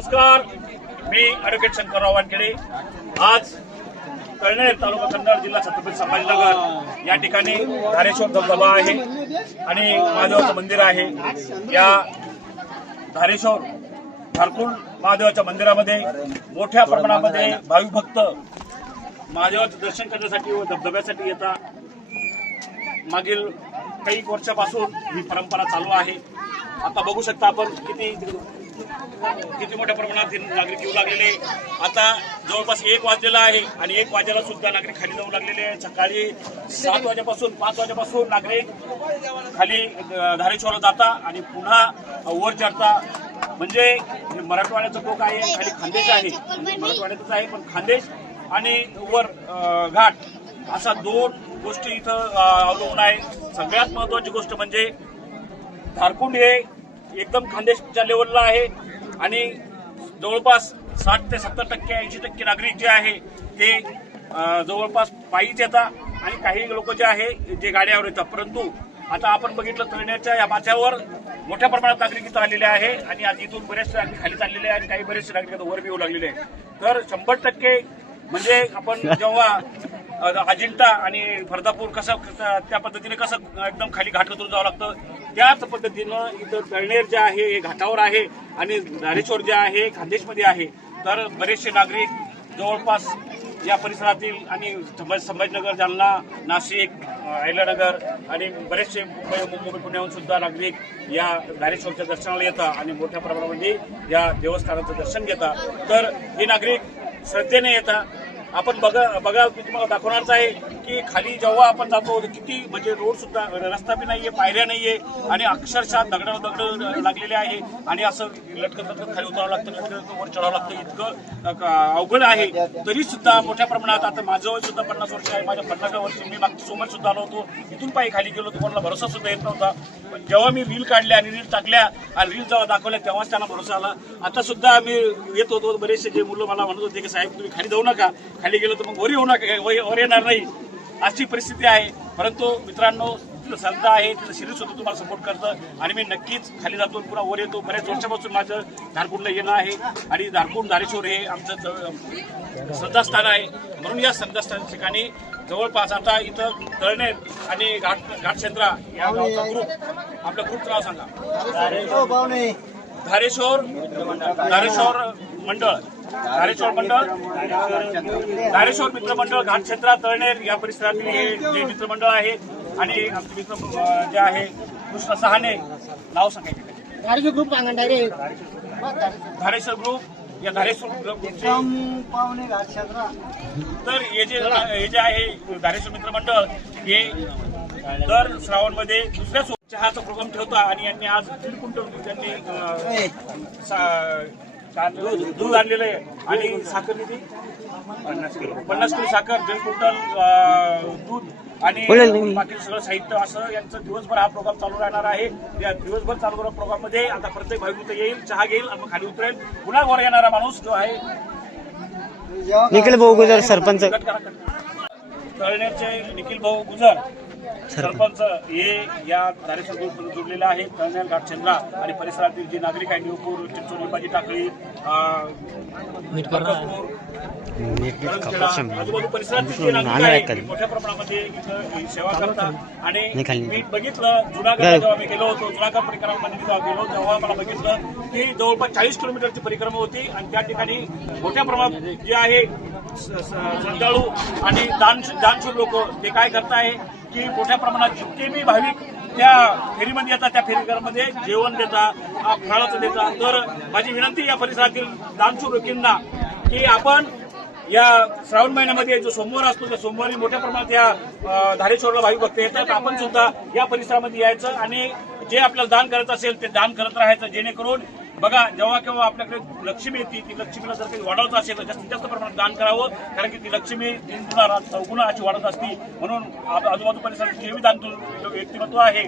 नमस्कार, मी ॲडव्होकेट शंकरराव वानखेडे। आज कळनेर तालुका कन्नड जिल्हा छत्रपती संभाजीनगर या ठिकाणी धारेश्वर धबधबा आहे आणि महादेवाचं मंदिर आहे। या धारेश्वर धारकुंड महादेवाच्या मंदिरामध्ये मोठ्या प्रमाणामध्ये भाविक भक्त महादेवाचं दर्शन करण्यासाठी व धबधब्यासाठी येतात। मागील काही वर्षापासून ही परंपरा चालू आहे। आता बघू शकता आपण किती मोठ्या प्रमाणात नागरिक येऊ लागलेले। आता जवळपास 1 वाजलेला आहे आणि 1 वाजेला सुद्धा नागरिक खाली जाऊ लागलेले आहे। सकाळी 7 वाजेपासून 5 वाजेपासून नागरिक खाली धारेश्वरला जाता आणि पुन्हा वर चढता। म्हणजे मराठवाड्याचं टोक आहे, खाली खानदेश आहे, मराठवाड्यातच आहे पण खानदेश आणि वर घाट असा 2 गोष्टी इथं अवलंबून आहे। सगळ्यात महत्वाची गोष्ट म्हणजे धारकुंड हे एकदम खानदेशच्या लेवलला आहे आणि जवळपास 60 ते 70% 80% नागरिक जे आहे ते जवळपास पायीच येतात आणि काही लोक जे आहे जे गाड्यावर येतात। परंतु आता आपण बघितलं कळण्याच्या या माथ्यावर मोठ्या प्रमाणात नागरिक इथं आलेले आहे आणि आज इथून बरेचसे नागरिक खाली चाललेले आहे आणि काही बरेचसे नागरिक वर येऊ लागलेले आहे। तर 100% म्हणजे आपण जेव्हा अजिंठा आणि फरदापूर कसं त्या पद्धतीने कसं एकदम खाली घाट उतरून जावं लागतं, त्याच पद्धतीनं इथं कळनेर जे आहे हे घाटावर आहे आणि धारेश्वर जे आहे खानदेशमध्ये आहे। तर बरेचसे नागरिक जवळपास या परिसरातील आणि संभाजीनगर, जालना, नाशिक, अहिल्यानगर आणि बरेचसे मुंबई पुण्याहून सुद्धा नागरिक या धारेश्वरच्या दर्शनाला येतात आणि मोठ्या प्रमाणामध्ये या देवस्थानाचं दर्शन घेतात। तर हे नागरिक श्रद्धेने येतात। आपण बघा मी तुम्हाला दाखवणारच आहे की खाली जेव्हा आपण जातो किती म्हणजे रोड सुद्धा रस्ता बी नाहीये, पायऱ्या नाहीये आणि अक्षरशः दगड लागलेले आहे आणि असं लटकत खाली उतरावं लागतं, वर चढावं लागतं, इतकं अवघड आहे। तरी सुद्धा मोठ्या प्रमाणात आता माझं वय सुद्धा 50 वर्ष आहे, माझ्या 50व्या वर्षी मी मागच्या सोमवारी सुद्धा आलो होतो, इथून पायी खाली गेलो होतो, कोणाला भरोसा सुद्धा येत नव्हता। पण जेव्हा मी रील काढल्या आणि रील टाकल्या आणि रील जेव्हा दाखवल्या तेव्हाच त्यांना भरोसा आला। आता सुद्धा मी येत होतो, बरेचसे जे मुलं मला म्हणत होते की साहेब तुम्ही खाली जाऊ नका, खाली गेलो तर मग वर येऊ नका, वर येणार नाही, अशी परिस्थिती आहे। परंतु मित्रांनो, तिथं श्रद्धा आहे, तिथं शरीर सुद्धा तुम्हाला सपोर्ट करतं आणि मी नक्कीच खाली जातो, पुन्हा वर येतो। बऱ्याच वर्षापासून माझं धारकुंडला येणं आहे आणि धारकुंड धारेश्वर हे आमचं श्रद्धास्थान आहे। म्हणून या श्रद्धास्थान ठिकाणी जवळपास आता इथं कळनेर आणि घाटशेंद्रा या गावचा ग्रुप, आपल्या ग्रुपचं नाव सांगा। धारेश्वर मंडळ, धारेश्वर मित्रमंडळ घाटक्षेत्रा तळनेर या परिसरातील हे जे मित्रमंडळ आहे आणि आमचे मित्र जे आहे कृष्ण सहाने, नाव सांगायचे धारेश्वर ग्रुप सांगा डायरेक्ट, धारेश्वर ग्रुप या धारेश्वर पावणे घाटक्षेत्रा। तर हे जे आहे धारेश्वर मित्रमंडळ हे दर श्रावणमध्ये दुसऱ्या चहाचा प्रोग्राम ठेवता आणि यांनी आज 3 क्विंटल त्यांनी दूध आणलेलं आहे आणि साखर किती 50 किलो साखर, 1.5 क्विंटल दूध आणि बाकी सगळं साहित्य असं यांचं दिवसभर हा प्रोग्राम चालू राहणार आहे। या दिवसभर चालू प्रोग्राम मध्ये आता प्रत्येक भाविक येईल, चहा घेईल आणि मग खाली उतरेल। पुन्हा वर येणारा माणूस जो आहे निखिल भाऊ गुजर सरपंच, कळनेरचे निखिल भाऊ गुजर सरपंच हे या धारेश्वर ग्रुपमध्ये जोडलेले आहे। कळनेर, घाटशेंद्रा आणि परिसरातील जे नागरिक आहे निवपूर, चिंचोली, बाजी टाकळी, आजूबाजू परिसरातील जे नागरिक आहे मोठ्या प्रमाणामध्ये इथं सेवा करतात। आणि मी बघितलं जुनागडला जेव्हा मी गेलो होतो, जुनागड परिक्रमामध्ये जेव्हा गेलो तेव्हा मला बघितलं की जवळपास 40 किलोमीटरची परिक्रमा होती आणि त्या ठिकाणी मोठ्या प्रमाणात जे आहे श्रद्धाळू आणि दानशूर लोक ते काय करताय की मोठ्या प्रमाणात जितके बी भाविक त्या फेरीमध्ये येतात त्या फेरीमध्ये जेवण देतात, फळाचं देतात। तर माझी विनंती या परिसरातील दानशूर व्यक्तींना की आपण या श्रावण महिन्यामध्ये जो सोमवार असतो त्या सोमवारी मोठ्या प्रमाणात या धारेश्वरला भाविक भक्त येतात। आपण सुद्धा या परिसरामध्ये यायचं आणि जे आपल्याला दान करायचं असेल ते दान करत राहायचं, जेणेकरून बघा जेव्हा केव्हा आपल्याकडे लक्ष्मी येते ती लक्ष्मीला जर काही वाढवत असेल तर जास्तीत जास्त प्रमाणात दान करावं, कारण की ती लक्ष्मी 3 गुणा 4 अशी वाढत असते। म्हणून आजूबाजू परिसरात जे दान व्यक्तिमत्व आहे,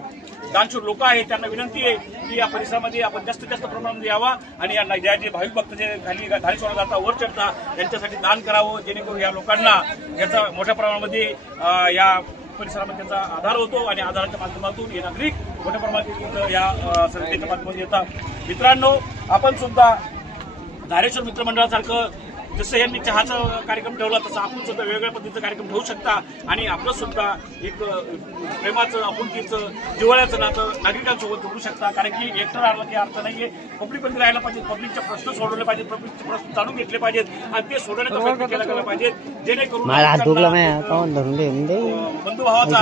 दानशूर लोक आहेत, त्यांना विनंती आहे की या परिसरामध्ये आपण जास्तीत जास्त प्रमाणामध्ये यावा आणि यांना ज्या जे भाविक भक्त जे खाली धारेश्वरला जाता वर चढता त्यांच्यासाठी दान करावं, जेणेकरून या लोकांना याचा मोठ्या प्रमाणामध्ये या परिसरामध्ये त्याचा आधार होतो आणि आधाराच्या माध्यमातून हे नागरिक मोठ्या प्रमाणात या संस्थेच्या माध्यमातून येतात। मित्रांनो, आपण सुद्धा धारेश्वर मित्रमंडळासारखं जसं यांनी चहाचा कार्यक्रम ठेवला तसं आपण सुद्धा वेगवेगळ्या पद्धतीचा कार्यक्रम ठेवू शकता आणि आपलं सुद्धा एक प्रेमाचं आपुलकीचं जिव्हाळ्याचं नातं नागरिकांसोबत जोडू शकता. कारण की एकटं राहिलं काही अर्थ नाहीये. पब्लिकमध्ये राहायला पाहिजे, पब्लिकचे प्रश्न सोडवले पाहिजेत, पब्लिकचे प्रश्न जाणून घेतले पाहिजेत आणि ते सोडवण्याचा प्रयत्न केला गेला पाहिजे जेणेकरून बंधुभावाचा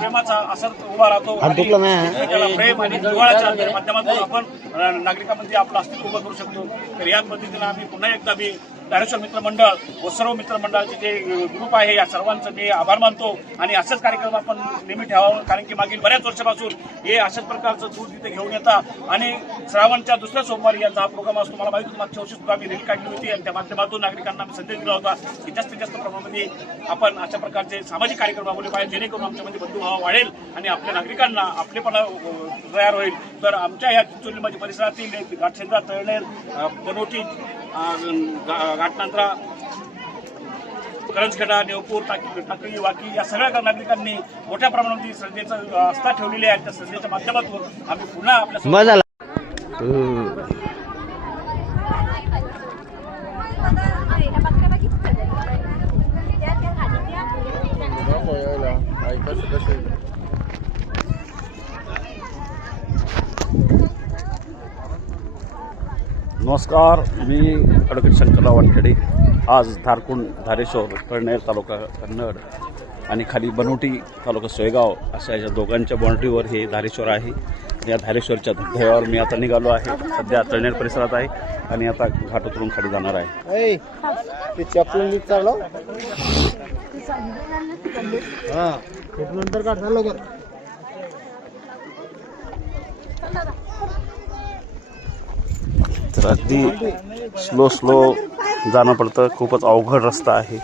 प्रेमाचा असर उभा राहतो आणि त्याला प्रेम आणि जिव्हाळ्याच्या माध्यमातून आपण नागरिकांमध्ये आपलं अस्तित्व उभं करू शकतो. तर याच पद्धतीनं आम्ही पुन्हा एकदा मी धारेश्वर मित्रमंडळ व सर्व मित्रमंडळाचे जे ग्रुप आहे या सर्वांचं मी आभार मानतो आणि असेच कार्यक्रम आपण नेहमी ठेवावं. कारण की मागील बऱ्याच वर्षापासून हे अशाच प्रकारचं दूध तिथे घेऊन येतात आणि श्रावणच्या दुसऱ्या सोमवारी यांचा हा प्रोग्राम असतो. मला माहिती मागच्या वर्षी सुद्धा आम्ही रॅली काढली होती आणि त्या माध्यमातून नागरिकांना संदेश दिला होता की जास्तीत जास्त प्रमाणामध्ये आपण अशा प्रकारचे सामाजिक कार्यक्रम राबवले पाहिजे जेणेकरून आमच्यामध्ये बंधुभाव वाढेल आणि आपल्या नागरिकांना आपलेपणा तयार होईल. तर आमच्या या चिंचोली परिसरातील घाटशेंद्रा, तळनेर, बनोटी, घाटनांद्रा, करंजखेडा, नेवपूर, टाकळी, वाकी या सगळ्या नागरिकांनी मोठ्या प्रमाणामध्ये श्रद्धेचं आस्था ठेवलेली आहे. त्या श्रद्धेच्या माध्यमातून आम्ही पुन्हा आपल्या नमस्कार, मी ॲडव्होकेट शंकरराव वानखेडे. आज धारकुंड, धारेश्वर, तळनेर तालुका कन्नड आणि खाली बनोटी तालुका सोयगाव अशा या दोघांच्या बाउंड्रीवर हे धारेश्वर आहे. या धारेश्वरच्या धबधब्यावर मी आता निघालो आहे. सध्या तळनेर परिसरात आहे आणि आता घाट उतरून खाली जाणार आहे. तर अगदी स्लो जाणं पडतं. खूपच अवघड रस्ता आहे.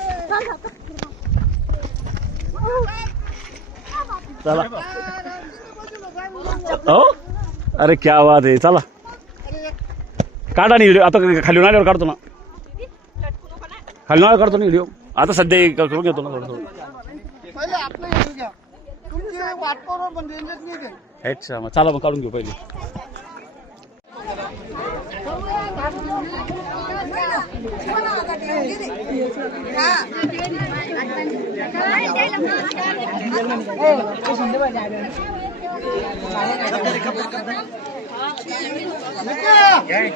चला. हो, अरे क्या बात आहे. चला काढा नाही व्हिडिओ. आता खाली आल्यावर काढतो ना, खाली आल्यावर काढतो ना व्हिडिओ. आता सध्या करून घेतो ना थोडं. अच्छा, मग चला मग काढून घेऊ पहिले.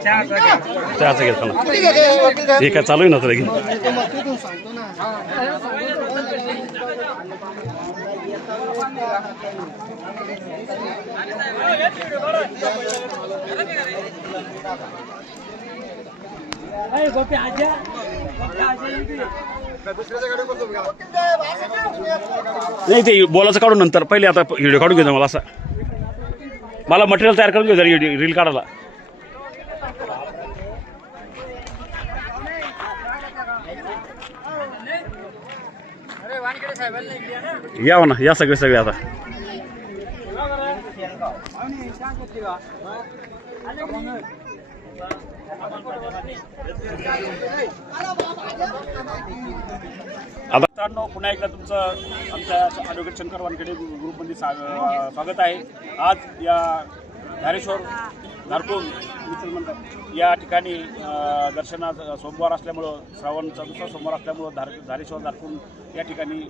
चहाचं घेतो ना, हे काय चालू आहे ना तर नाही ते बोलायचं काढून नंतर. पहिले आता व्हिडिओ काढून घेतो. मला असं मला मटेरियल तयार करून घेतो रील काढायला. या ना, या सगळे आता मित्रांनो, पुन्हा एकदा तुमचं आमच्या ॲडव्होकेट शंकर वानखेडे ग्रुपमध्ये स्वागत आहे. आज या धारेश्वर धारकुंड मित्रमंडळ या ठिकाणी दर्शनात सोमवार असल्यामुळं, श्रावणचा दुसरा सोमवार असल्यामुळं धारेश्वर धारकुंड या ठिकाणी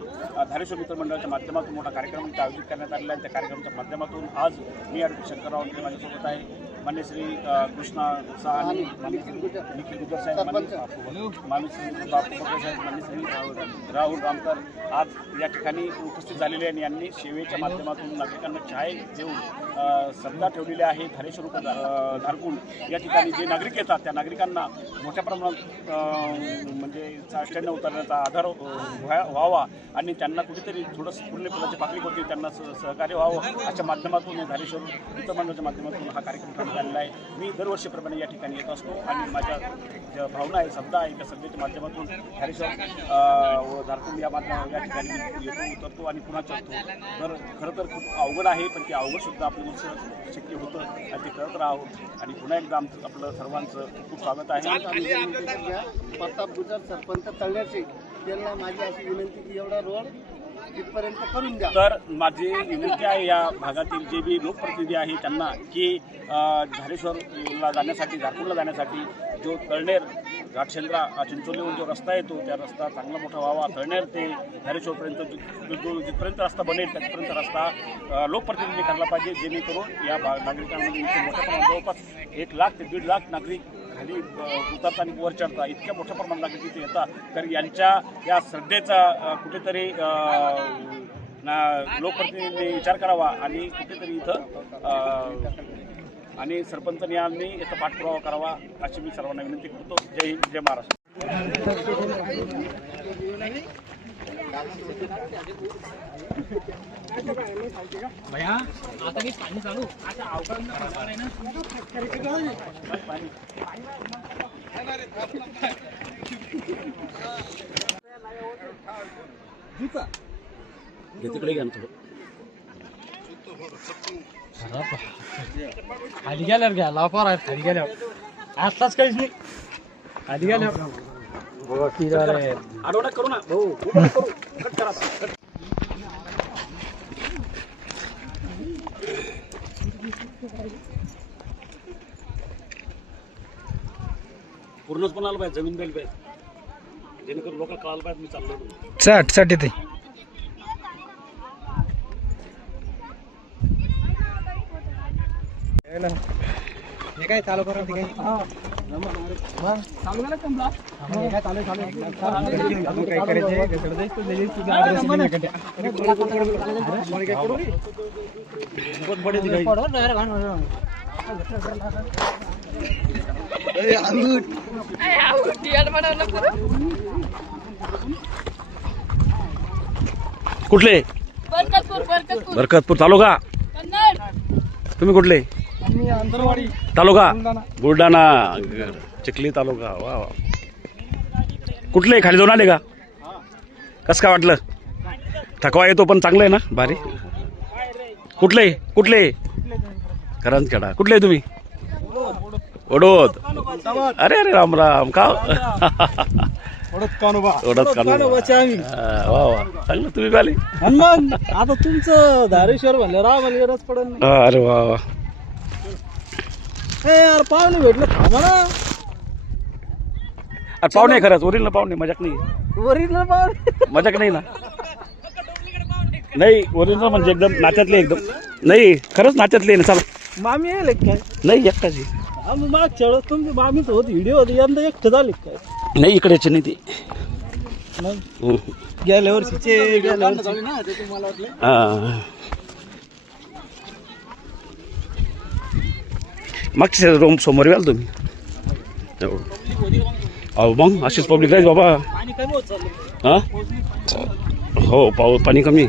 धारेश्वर मित्रमंडळाच्या माध्यमातून मोठा कार्यक्रम आयोजित करण्यात आलेला आहे. त्या कार्यक्रमाच्या माध्यमातून आज मी ॲडव्होकेट शंकरराव वानखेडे माझ्यासोबत आहे. मान्य श्री कृष्णा साहानी, मान्य श्री निखिल गुजर साहेब, मान्य श्री बापू साहेब, मान्य श्री राहुल रामकर आज या ठिकाणी उपस्थित झालेले आणि यांनी सेवेच्या माध्यमातून नागरिकांना चहा देऊन श्रद्धा ठेवलेली आहे. धारेश्वर धारकुंड या ठिकाणी जे नागरिक येतात त्या नागरिकांना मोठ्या प्रमाणात म्हणजे स्टँड उतरण्याचा आधार व्हावा आणि त्यांना कुठेतरी थोडंसं पूर्ण फुलाची पाकळी होती त्यांना सहकार्य व्हावं अशा माध्यमातून धारेश्वर मित्रमंडळाच्या माध्यमातून हा कार्यक्रम झालेला आहे. मी दरवर्षीप्रमाणे या ठिकाणी येत असतो आणि माझ्या ज्या भावना आहे, शब्द आहे, त्या शब्दाच्या माध्यमातून धारेश्वर व धारकुंड या ठिकाणी येतो, उतरतो आणि पुन्हा चढतो. तर खरं तर खूप अवघड आहे, पण ते अवघडसुद्धा आपलं शक्य होतं आणि ते करत राहावं. आणि पुन्हा एकदा आमचं आपलं सर्वांचं खूप स्वागत आहे. प्रताप गुजर सरपंच तळण्याचे त्यांना माझी अशी विनंती की एवढा रोड इथपर्यंत करून द्या. तर माझी विनंती आहे या भागातील जे बी लोकप्रतिनिधी आहे त्यांना की धारेश्वरला जाण्यासाठी, झारखंडला जाण्यासाठी जो तळनेर घाटशेंद्रा चिंचोलीहून जो रस्ता येतो त्या रस्ता चांगला मोठा व्हावा. तळनेर ते धारेश्वरपर्यंत जो जिथपर्यंत रस्ता बनेल तिथपर्यंत रस्ता लोकप्रतिनिधी करायला पाहिजे, जेणेकरून या नागरिकांमध्ये इथे मोठ्या प्रमाणात जवळपास 1 लाख ते 1.5 लाख नागरिक खाली उतरता आणि वर चढता, इतक्या मोठ्या प्रमाणात नागरिक इथे येतात. तर यांच्या या श्रद्धेचा कुठेतरी लोकप्रतिनिधींनी विचार करावा आणि कुठेतरी इथं आणि सरपंचांनी याचा पाठपुरावा करावा अशी मी सर्वांना विनंती करतो. जय हिंद, जय महाराष्ट्र. तिकडे घ्या थोडं. खाली गेल्यावर घ्या लावपार आहेत. खाली गेल्यावर आताच काहीच नाही. खाली गेल्यावर आडवणा करू ना भाऊ, उभं करू, कट करा आता. पूर्णच पण आलं पाहिजे, जमीन द्यायला पाहिजे, जेणेकरून लोक कळायला पाहिजे मी चाललो. चट येते. हे काय चालू करा काय चालू झालं कमला काय चालू काय कुठले? बरकतपूर तालुका. तुम्ही कुठले? तालुका बुलढाणा, चिखली तालुका. वा वा. कुठले? खाली जाऊन आले का? कसं काय वाटलं? थकवा येतो पण चांगलं आहे ना, भारी. कुठले कुठले? करंजखेडा. कुठले तुम्ही? ओढोद. अरे अरे राम राम. का ओढत वा वा, चांगलं. तुम्ही आले आता तुमचं धारेश्वर म्हणलं राम रस पडत. अरे वा वा. यार पाहुणे भेटलं थांबा ना. अरे पाहुणे खरंच, ओरिजिनल पाहुणे, मजाक नाही. ओरिजिनल पाहुणे मजाक नाही ना. नाही ओरिजिनल म्हणजे एकदम नात्यातले, एकदम. नाही खरंच नात्यातले ना. चला मामी येईल काय? नाही एकटाची. आम्ही मागच्या वेळेस तुमची मामीच होती, व्हिडिओ होती, यंदा एकटं झाली काय? नाही इकडेच नाही ती. गेल्या वर्षीचे मागच्या रूम समोर याल तुम्ही. अहो मग अशीच पब्लिक राहील बाबा. हां हो, पाणी कमी.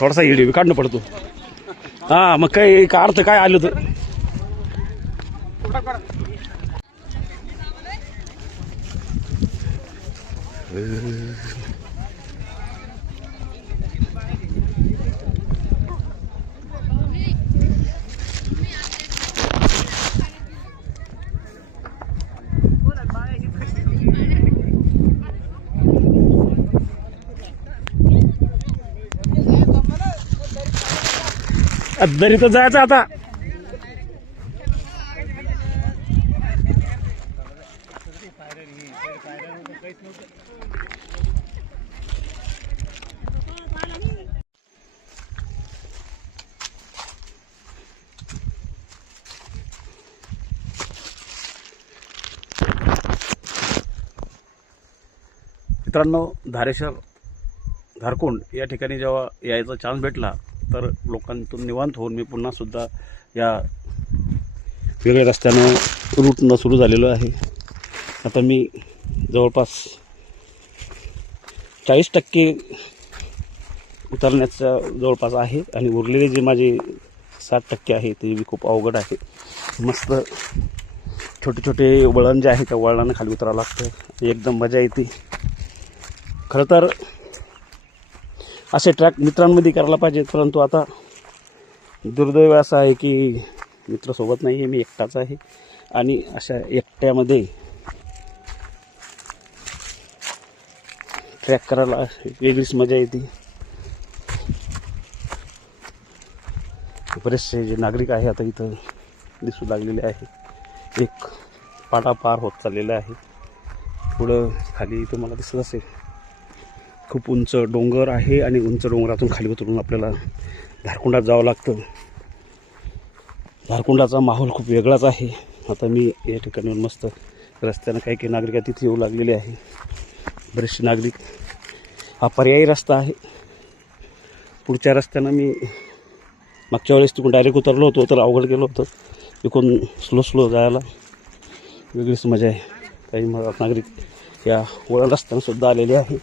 थोडासा व्हिडिओ काढणं पडतो. हां मग काही का अर्थ काय आलं तर. दरी तर जायचं आता. मित्रांनो, धारेश्वर झारखंड या ठिकाणी जेव्हा यायचा चान्स भेटला तर लोकांतून निवांत होऊन मी पुन्हा सुद्धा या वेगळ्या रस्त्यानं रूटनं सुरू झालेलो आहे. आता मी जवळपास 40% उतरण्याच्या जवळपास आहे आणि उरलेले जे माझे 60% आहे ते खूप अवघड आहे. मस्त छोटे छोटे वळण जे आहे त्या वळणानं खाली उतरावं लागतं. एकदम मजा येते. खरं तर असे ट्रॅक मित्रांमध्ये करायला पाहिजे, परंतु आता दुर्दैव असं आहे की मित्रसोबत नाही आहे, मी एकटाच आहे. आणि अशा एकट्यामध्ये ट्रॅक करायला वेगळीच मजा येते. बरेचसे जे नागरिक आहे आता इथं दिसू लागलेले आहे. एक पाडा पार होत चाललेला आहे. पुढं खाली तुम्हाला दिसत असेल खूप उंच डोंगर आहे आणि उंच डोंगरातून खाली उतरून आपल्याला धारकुंडात जावं लागतं. धारकुंडाचा माहोल खूप वेगळाच आहे. आता मी या ठिकाणी मस्त रस्त्यानं काही काही नागरिक तिथे येऊ लागलेले आहे. बरेचसे नागरिक, हा पर्यायी रस्ता आहे. पुढच्या रस्त्यानं मी मागच्या वेळेस तिकडून डायरेक्ट उतरलो होतो तर अवघड गेलो होतं. इकडून स्लो जायला वेगळीच मजा आहे. काही नागरिक या वळण रस्त्यानं सुद्धा आलेले आहे.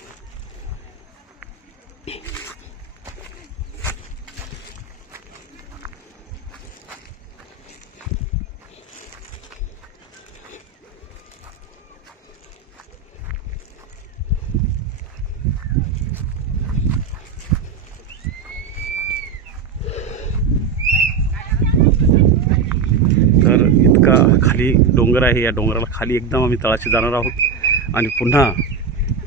तर इतका खाली डोंगर आहे. या डोंगराला खाली एकदम आम्ही तळाशी जाणार आहोत आणि पुन्हा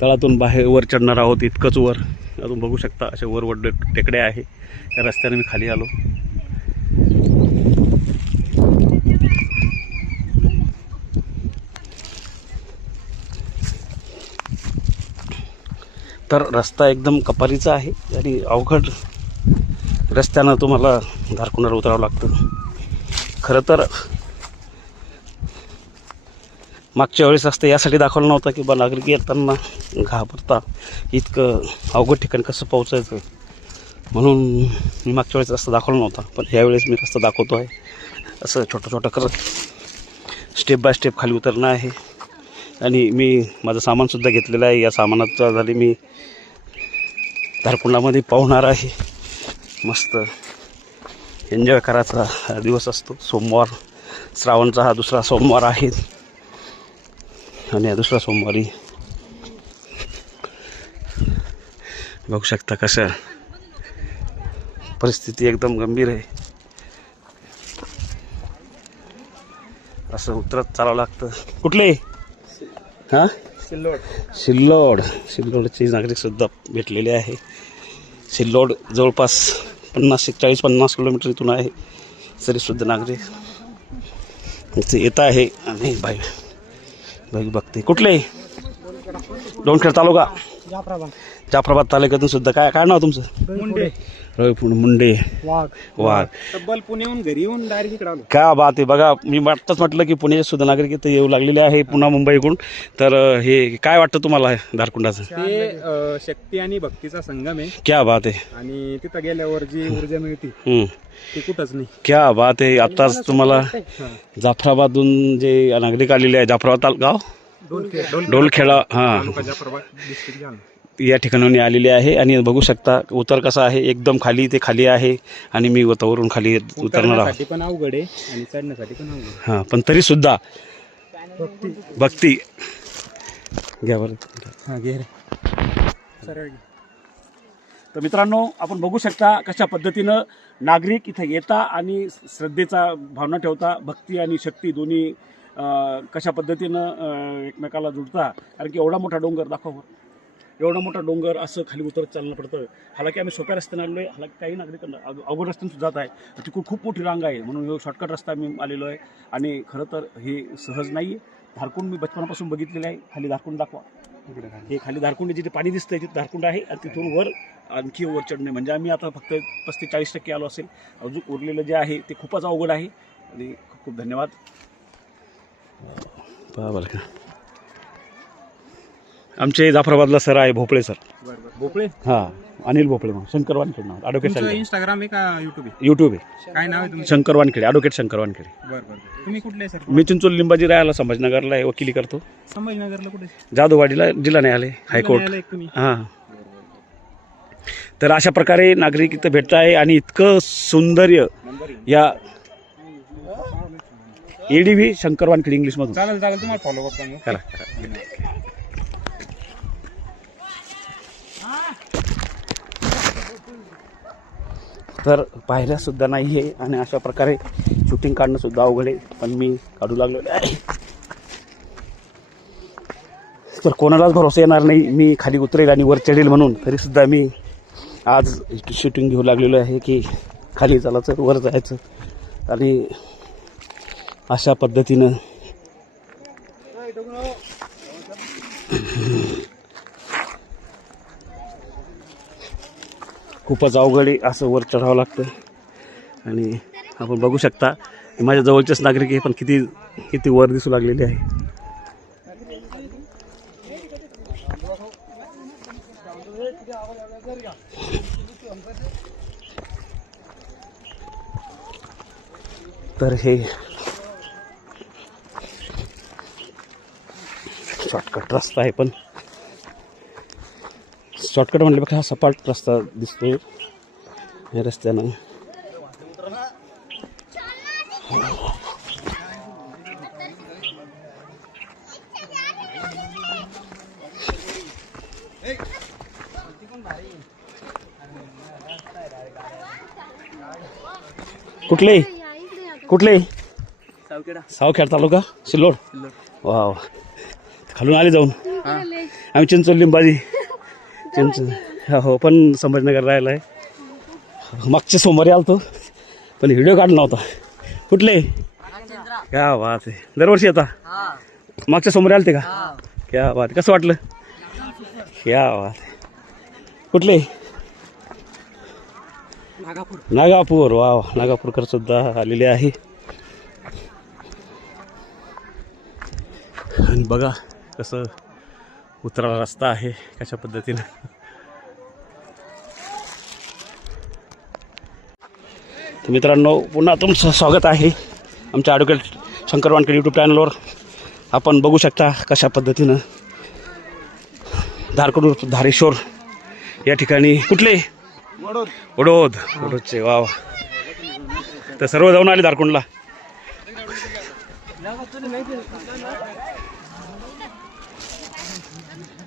तळातून वर चढणार आहोत. इतकंच वर अजून बघू शकता असे वर टेकड्या आहे. या रस्त्याने मी खाली आलो. तर रस्ता एकदम कपारीचा आहे आणि अवघड रस्त्यानं तुम्हाला धारकुंडाला उतरावं लागतं. खरं तर मागच्या वेळेस रस्ता यासाठी दाखवला नव्हता की बा नागरिक येताना घाबरता इतकं अवघड ठिकाणी कसं पोहोचायचं, म्हणून मी मागच्या वेळेस रस्ता दाखवला नव्हता. पण ह्यावेळेस मी रस्ता दाखवतो आहे. असं छोटं करत स्टेप बाय स्टेप खाली उतरणं आहे. आणि मी माझं सामानसुद्धा घेतलेलं आहे. या सामानाचा झाले मी धारकुंडामध्ये पाहणार आहे. मस्त एन्जॉय करायचा हा दिवस असतो. सोमवार, श्रावणचा हा दुसरा सोमवार आहे आणि या दुसऱ्या सोमवारी बघू शकता कसं परिस्थिती एकदम गंभीर आहे. असं उतरत चालावं लागतं. कुठले हां सिल्लोडचे नागरिकसुद्धा भेटलेले आहे. सिल्लोड जवळपास 40-50 किलोमीटर इथून आहे. तरीसुद्धा नागरिक इथे येत आहे. आणि भाई बघते. कुठले दोनखेड तालुका जाफराबाद तालुक्यातून सुद्धा. काय नाव तुमचं? मुंडे वाघ. तब्बल पुण्याहून घरी येऊन डायरेक्ट इकडे आलो. काय बात आहे. बघा मी आत्ताच म्हटलं की पुण्याचे सुद्धा नागरिक इथे येऊ लागलेले आहे पुन्हा मुंबईकडून. तर हे काय वाटतं तुम्हाला धारकुंडाचं? ते शक्ती आणि भक्तीचा संगम आहे. क्या बात आहे. आणि तिथं गेल्यावर जी ऊर्जा मिळते ती कुठंच नाही. क्या बात आहे. आत्ताच तुम्हाला जाफराबादहून जे नागरिक आलेले आहे, जाफराबाद गाव डोलखेडा या ठिकाणी आलेले आहे. आणि बघू शकता उतर कसा आहे. एकदम खाली ते खाली आहे आणि मी वरून खाली उतरणार आहे. पण अवघड आहे आणि चढण्यासाठी पण अवघड. हां, पण तरी सुद्धा भक्ती घ्या बरं. हां घे रे. तर मित्रांनो, आपण बघू शकता कशा पद्धतीनं नागरिक इथं येता आणि श्रद्धेचा भावना ठेवता. भक्ती आणि शक्ती दोन्ही कशा पद्धतीनं एकमेकाला जुळता. कारण की एवढा मोठा डोंगर दाखवा, एवढा मोठा डोंगर असं खाली उतरत चालणं पडतं. हालाकी आम्ही सोप्या रस्त्याने आलेलो आहे. हालाकी काही नागरिकांना अवघड रस्त्याने जात आहे. तिकडून खूप मोठी रांग आहे म्हणून शॉर्टकट रस्ता आम्ही आलेलो आहे. आणि खरं तर हे सहज नाही आहे. धारकुंड मी बचपनापासून बघितलेलं आहे. खाली धारकुंड दाखवा. हे खाली धारकुंड जिथे पाणी दिसतंय तिथे धारकुंड आहे आणि तिथून वर आणखी वर चढणे म्हणजे आम्ही आता फक्त 35-40% आलो असेल. अजून उरलेलं जे आहे ते खूपच अवघड आहे. आणि खूप खूप धन्यवाद. बरं का आमचे जाफराबादला सर आहे भोपळे सर. भोपळे. हां, अनिल भोपळे म्हणून. शंकर वानखेडे नाव. ॲडव्होकेट इंस्टाग्राम आहे का यूट्यूब आहे. काय नाव आहे तुमचं? शंकर वानखेडे, ॲडव्होकेट शंकर वानखेडे. बरं. तुम्ही कुठले सर? मी चिंचोली लिंबाजी राहायला संभाजीनगरला आहे. वकिली करतो. संभाजीनगरला कुठे? जाधववाडीला जिल्हा न्यायालय हायकोर्ट. हां. तर अशा प्रकारे नागरिक इथं भेटत आहे. आणि इतकं सौंदर्य या ADV शंकर वानखेडे इंग्लिशमधून. चालेल तुम्हाला फॉलो करतो. करा. तर पायऱ्या सुद्धा नाही आहे आणि अशा प्रकारे शूटिंग काढणं सुद्धा अवघड आहे. पण मी काढू लागलेलो आहे. तर कोणालाच भरोसा येणार नाही मी खाली उतरेल आणि वर चढेल म्हणून. तरीसुद्धा मी आज शूटिंग घेऊ लागलेलो आहे की खाली चालायचं वर जायचं आणि अशा पद्धतीनं खूपच अवघड आहे. असं वर चढावं लागतं आणि आपण बघू शकता माझ्या जवळचेच नागरिक आहे पण किती किती वर दिसू लागलेले आहे. तर हे शॉर्टकट रस्ता आहे पण शॉर्टकट म्हटल्यापेक्षा हा सपाट रस्ता दिसतोय या रस्त्यानं. कुठले कुठले सावखेड तालुका सिल्लोड. वा खालून आले जाऊन आम्ही चिंचोली लिंबाजी हो पण संभाजीनगर राहिला आहे. मागच्या सोमवारी आलतो पण व्हिडिओ काढला नव्हता. कुठले क्या बात आहे. दरवर्षी येता मागच्या सोमवारी आलते का. क्या बात कसं वाटलं. क्या बात आहे. कुठले नागापूर. वा नागापूरकर सुद्धा आलेले आहे. आणि बघा कसं उतराला रस्ता आहे कशा पद्धतीनं. मित्रांनो पुन्हा तुमचं स्वागत आहे आमच्या ॲडव्होकेट शंकर वानखेडे यूट्यूब चॅनलवर. आपण बघू शकता कशा पद्धतीनं धारेश्वर या ठिकाणी. कुठले वडोदचे. वा तर सर्व जाऊन आले धारकुंडला.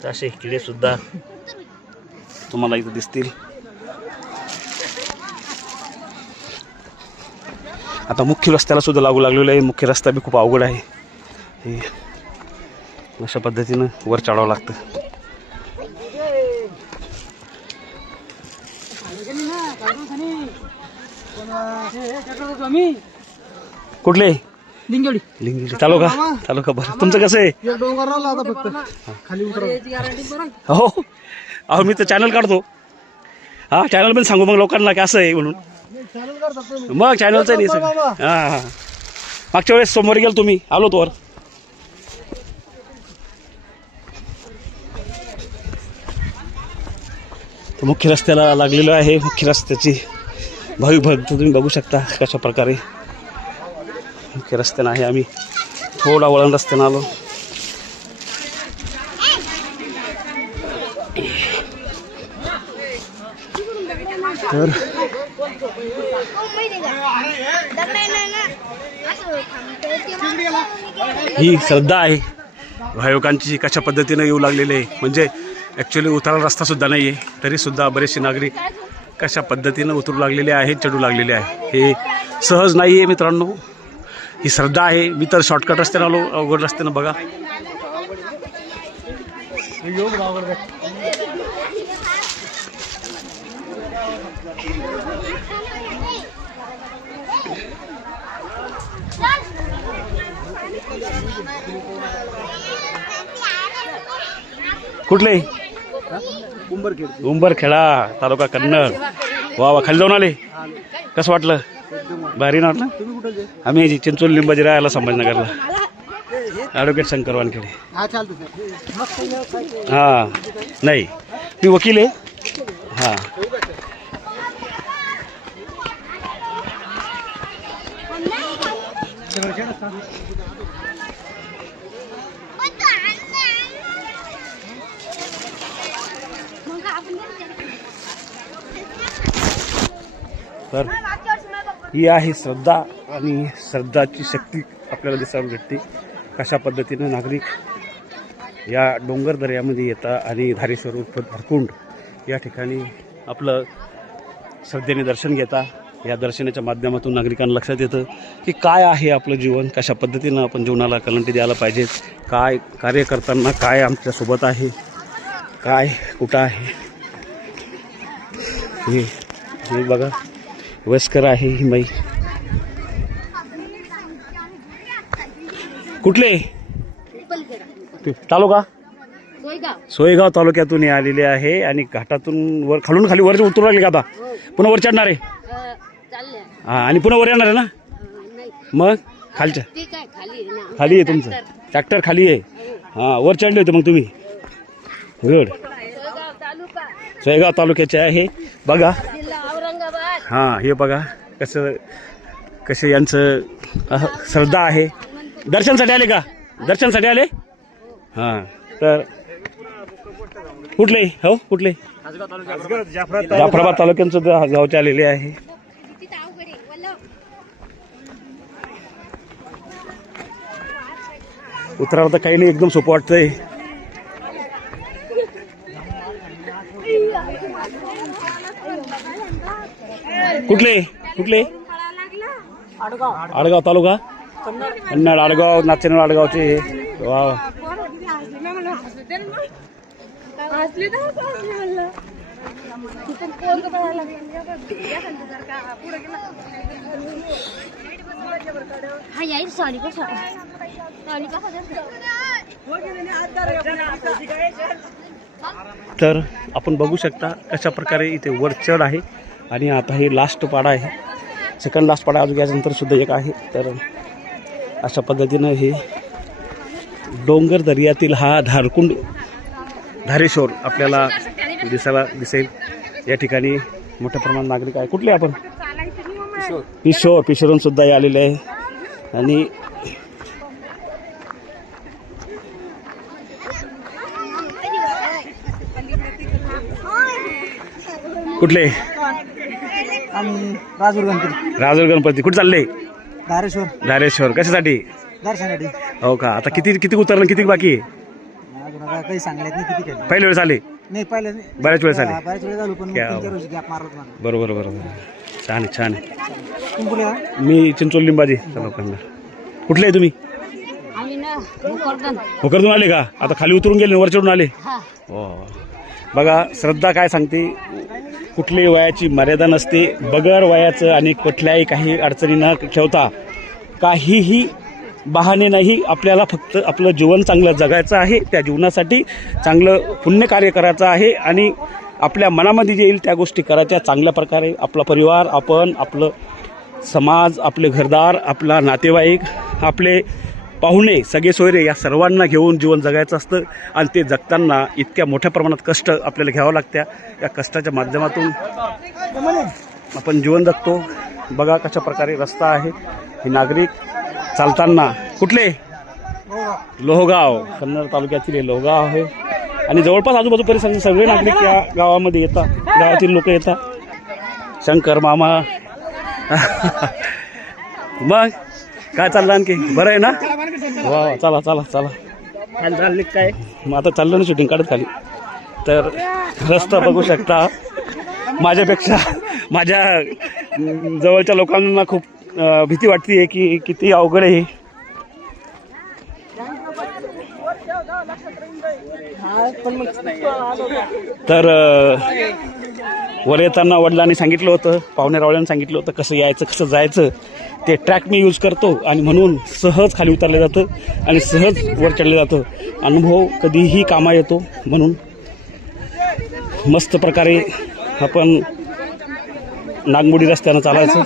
असे किडे सुद्धा तुम्हाला इथं दिसतील. आता मुख्य रस्त्याला सुद्धा लागू लागलेलं आहे. मुख्य रस्ता बी खूप अवघड आहे. हे अशा पद्धतीनं वर चढावं लागतं. कुठले लिंगेडी तालुका बरं. तुमचं कसं आहे. हो अहो मी तर चॅनल काढतो. हा चॅनल पण सांगू मग लोकांना की असं आहे म्हणून. मग चॅनलचं नाही सगळं. हां मागच्या वेळेस सोमवारी गेलो तुम्ही आलो तोवर. मुख्य रस्त्याला लागलेलो आहे. मुख्य रस्त्याची भाविक भक्त तुम्ही बघू शकता कशा प्रकारे मुख्य रस्त्यानं आहे. आम्ही थोडा वळण रस्त्यानं आलो. तर ही श्रद्धा आहे भाविकांची कशा पद्धतीनं येऊ लागलेले आहे. म्हणजे ॲक्च्युली उतारा रस्ता सुद्धा नाही आहे तरीसुद्धा बरेचसे नागरिक कशा पद्धतीनं उतरू लागलेले आहेत चढू लागलेले आहे. हे सहज नाही आहे मित्रांनो. ही श्रद्धा आहे. मी तर शॉर्टकट रस्त्यानं आलो अवघड रस्त्यानं. बघा कुठले उंबरखेडा तालुका कन्नड. वा वा खाली जाऊन आले. कसं वाटलं. भारी ना वाटलं. आम्ही चिंचोली लिंबाजी राहायला संभाजीनगरला. ॲडव्होकेट शंकर वानखेडे. हां नाही मी वकील आहे. हां तर ही आहे श्रद्धा आणि श्रद्धाची शक्ती आपल्याला दिसायला भेटते. कशा पद्धतीनं नागरिक या डोंगर दऱ्यामध्ये येतात आणि धारेश्वर उर्फ धारकुंड या ठिकाणी आपलं श्रद्धेने दर्शन घेता या दर्शनाच्या माध्यमातून नागरिकांना लक्षात येतं की काय आहे आपलं जीवन, कशा पद्धतीनं आपण जीवनाला कलंटी द्यायला पाहिजे, काय कार्य करताना काय आमच्यासोबत आहे, काय कुठं आहे. हे बघा वयस्कर आहे ही बाई. कुठले तालुका? सोयगाव तालुक्यातून आलेले आहे आणि घाटातून वर खालून खाली वर उतरू लागले का आता? पुन्हा वर चढणार आहे? हां, आणि पुन्हा वर येणार आहे ना? मग खालच्या खाली आहे तुमचं ट्रॅक्टर खाली आहे. हां, वर चढले होते मग तुम्ही. गुड. सोयगाव तालुक्याचे आहे बघा. हां, हे बघा कसं यांचं श्रद्धा आहे. दर्शनसाठी आले का? दर्शनसाठी आले? हां, तर कुठले हो कुठले? जाफराबाद तालुक्यात सुद्धा गावचे आलेले आहे. उतरायला तर काही नाही, एकदम सोपं वाटतंय. कुठले कुठले? आडगाव तालुका कन्नड. आडगाव नाचेनूर आडगावचे. वा, तर आपण बघू शकता कशा प्रकारे इथे वर चढ आहे. आणि आता हे लास्ट पाडा आहे, सेकंड लास्ट पाडा. अजून याच्यानंतर सुद्धा एक आहे. तर अशा पद्धतीनं हे डोंगर दर्यातील हा धारेश्वर आपल्याला दिसेल. या ठिकाणी मोठ्या प्रमाणात नागरिक आहे. कुठले आपण? पिशोरून सुद्धा आलेले आहे. आणि कुठले? राजूर गणपती. कुठे चालले? धारेश्वर. कशासाठी? दर्शनासाठी. हो का? आता किती उतरलं, किती बाकी आहे? काही सांगण्यात नाही किती केलं. पहिल्या वेळेस आले? नाही, पहिलं बऱ्याच वेळेस आले. बऱ्याच वेळ झालो, पण गॅप मारत. बरोबर. छान आहे. मी चिंचोली लिंबाजी तालुक्यात. कुठले आहे तुम्ही? भोकरदून आले का? आता खाली उतरून गेले, वर चढून आले. हो, बघा श्रद्धा काय सांगते. कुठल्याही वयाची मर्यादा नसते. बगर वयाचं आणि कुठल्याही काही अडचणी न ठेवता, काहीही बहाणे नाही, आपल्याला फक्त आपलं जीवन चांगलं जगायचं आहे. त्या जीवनासाठी चांगलं पुण्यकार्य करायचं आहे आणि आपल्या मनामध्ये जे येईल त्या गोष्टी करायच्या चांगल्या प्रकारे. आपला परिवार, आपण, आपलं समाज, आपले घरदार, आपला नातेवाईक, आपले पाहुणे, सगळे सोयरे या सर्वांना घेऊन जीवन जगायचं असतं. आणि ते जगताना इतक्या मोठ्या प्रमाणात कष्ट आपल्याला घ्यावं लागत्या. या कष्टाच्या माध्यमातून आपण जीवन जगतो. बघा कशा प्रकारे रस्ता आहे. हे नागरिक चालताना. कुठले? लोहगाव. कन्नड तालुक्यातील हे लोहगाव आहे. आणि जवळपास आजूबाजू परिसर सगळे नागरिक या गावामध्ये येतात. गावातील लोक येतात. शंकर मामा. मग काय चाललं आणखी? बरं आहे ना? वा, चला चालले काय? मग आता चाललं ना शूटिंग काढत खाली. तर रस्ता बघू शकता. माझ्यापेक्षा माझ्या जवळच्या लोकांना खूप भीती वाटते की किती अवघड आहे. तर वर येताना वडिलांनी सांगितलं होतं, पाहुणेरावळ्यांनी सांगितलं होतं कसं यायचं कसं जायचं. ते ट्रॅक मी यूज करतो आणि म्हणून सहज खाली उतरलं जातं आणि सहज वर चढलं जातं. अनुभव कधीही कामा येतो. म्हणून मस्त प्रकारे आपण नागमोडी रस्त्यानं चालायचं.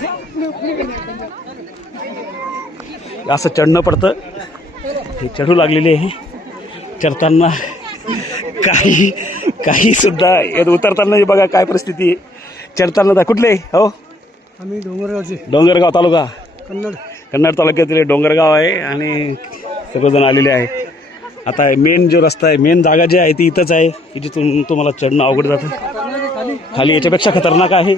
असं चढणं पडतं. हे चढू लागलेले आहे. चढताना काही सुद्धा उतरताना बघा काय परिस्थिती आहे. चढताना कुठले हो? आम्ही डोंगरगावचे. डोंगरगाव तालुका कन्नड तालुक्यातील डोंगरगाव आहे आणि सर्वजण आलेले आहे. आता मेन जो रस्ता आहे, मेन जागा जी आहे ती इथंच आहे की जिथून तुम्हाला चढणं अवघड जातं. खाली याच्यापेक्षा खतरनाक आहे.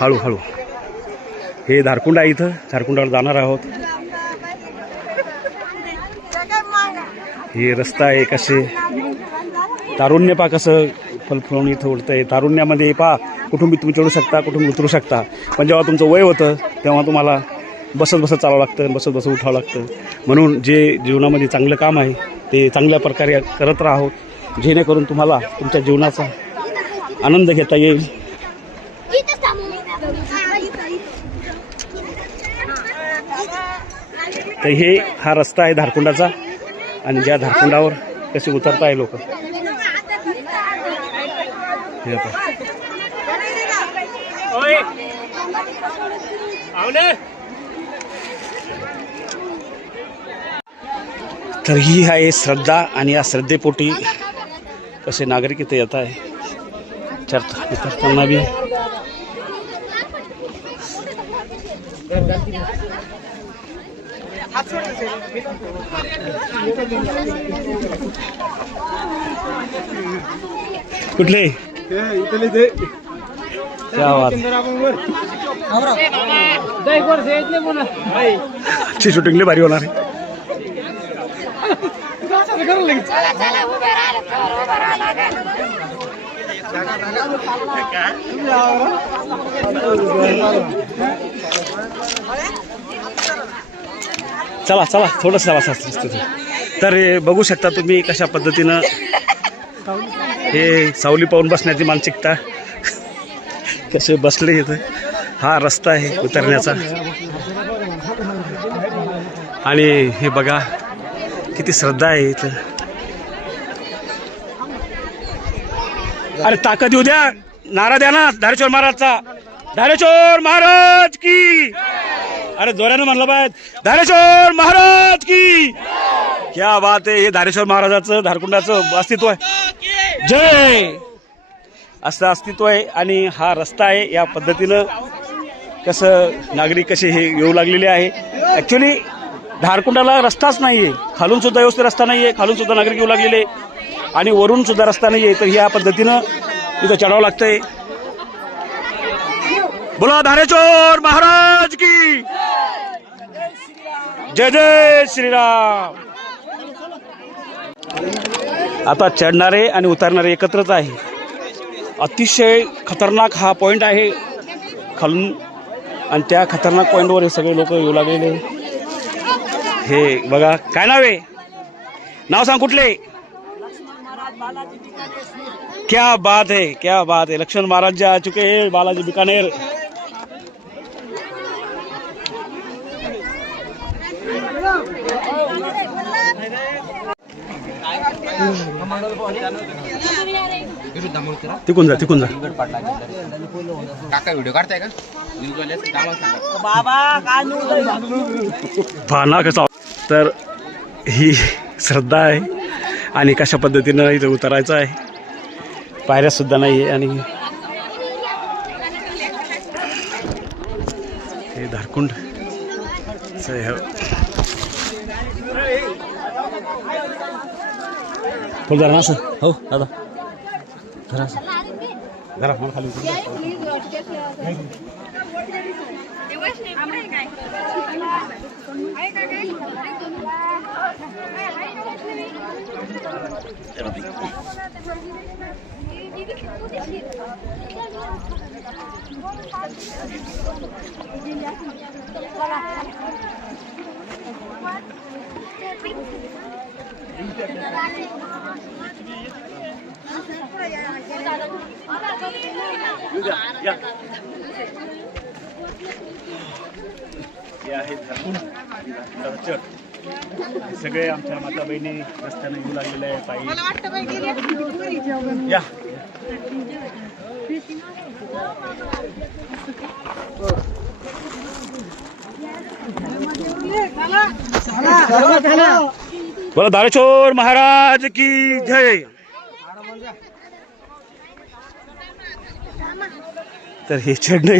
हळू हे धारकुंड आहे, इथं झारकुंडावर जाणार आहोत. हे रस्ता आहे, कसे तारुण्य पा कसं फलफळून इथं उडतंय. तारुण्यामध्ये पा कुठून तुम्ही चढू शकता, कुठून उतरू शकता. पण जेव्हा तुमचं वय होतं तेव्हा तुम्हाला बसत चालावं लागतं, बसत उठावं लागतं. म्हणून जे जीवनामध्ये चांगलं काम आहे ते चांगल्या प्रकारे करत राहावं, जेणेकरून तुम्हाला तुमच्या जीवनाचा आनंद घेता येईल. तर हा रस्ता आहे धारकुंडाचा, आणि ज्या धारकुंडावर कसे उतरताय लोक. तर ही आहे श्रद्धा, आणि या श्रद्धेपोटी कसे नागरिक इथे येत आहे. उतरताना बी कुठले शूटिंगले भारी होणार आहे. चला चला थोडंसं तर बघू शकता तुम्ही कशा पद्धतीनं हे सावली पाहून बसण्याची मानसिकता कसे बसले इथं. हा रस्ता आहे उतरण्याचा, आणि हे बघा किती श्रद्धा आहे इथं. अरे ताकद येऊ द्या, नारा द्या ना धारेश्वर महाराजचा. धारेश्वर महाराज की, अरे जोरानं म्हणलं पाहिजे, धारेश्वर महाराज की. क्या बात आहे. हे धारेश्वर महाराजाचं धारकुंडाचं अस्तित्व आहे. जय असं अस्तित्व आहे. आणि हा रस्ता आहे. या पद्धतीनं कसं नागरिक कसे हे येऊ लागलेले आहे. ॲक्च्युली धारकुंडाला रस्ताच नाही आहे, खालून सुद्धा व्यवस्थित रस्ता नाही आहे, खालून सुद्धा नागरिक येऊ लागलेले, आणि वरून सुद्धा रस्ता नाही आहे. तर ह्या पद्धतीनं इथं चढावं लागतंय. बोला धारेश्वर महाराज की जय. जय श्रीराम. आता चढणारे आणि उतरणारे एकत्रच आहे. अतिशय खतरनाक हा पॉइंट आहे खालून, आणि त्या खतरनाक पॉइंटवर हे सगळे लोक येऊ लागलेले. हे बघा, काय नाव आहे, नाव सांग कुठले. क्या बात है, क्या बात है. लक्ष्मण महाराज जी आ चुके हैं, बालाजी बीकानेर. तिकून जा काका व्हिडिओ काढताय का? पाहना कसा. तर ही श्रद्धा आहे, आणि कशा पद्धतीनं इथं उतरायचं आहे. पायऱ्या सुद्धा नाही आहे, आणि हे धारकुंड थोडं जरा असं. हो दादा जरा असं जरा मला खाली या. हे आहे धारकुंड. सगळे आमच्या माता बहिणी रस्त्याने येऊ लागलेले आहे पायी. या बोला धारेश्वर महाराज की जय. तर हे चढणे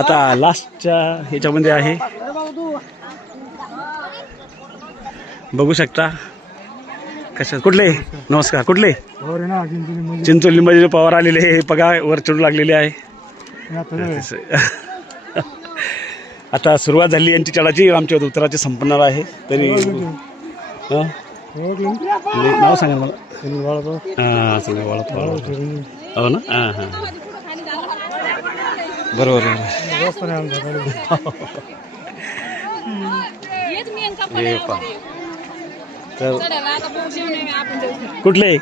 आता लास्टच्या ह्याच्यामध्ये आहे. बघू शकता कशा. कुठले, नमस्कार, कुठले, चिंचोलीमध्ये पवार आलेले हे बघा वर चढू लागलेले आहे. आता सुरुवात झाली यांची चढाची, आमच्या उत्तराची संपणार आहे. तरी हां नाव सांगा मला. हां सुनील वाळप. हो ना. हां हां बरोबर हे पा. तर कुठले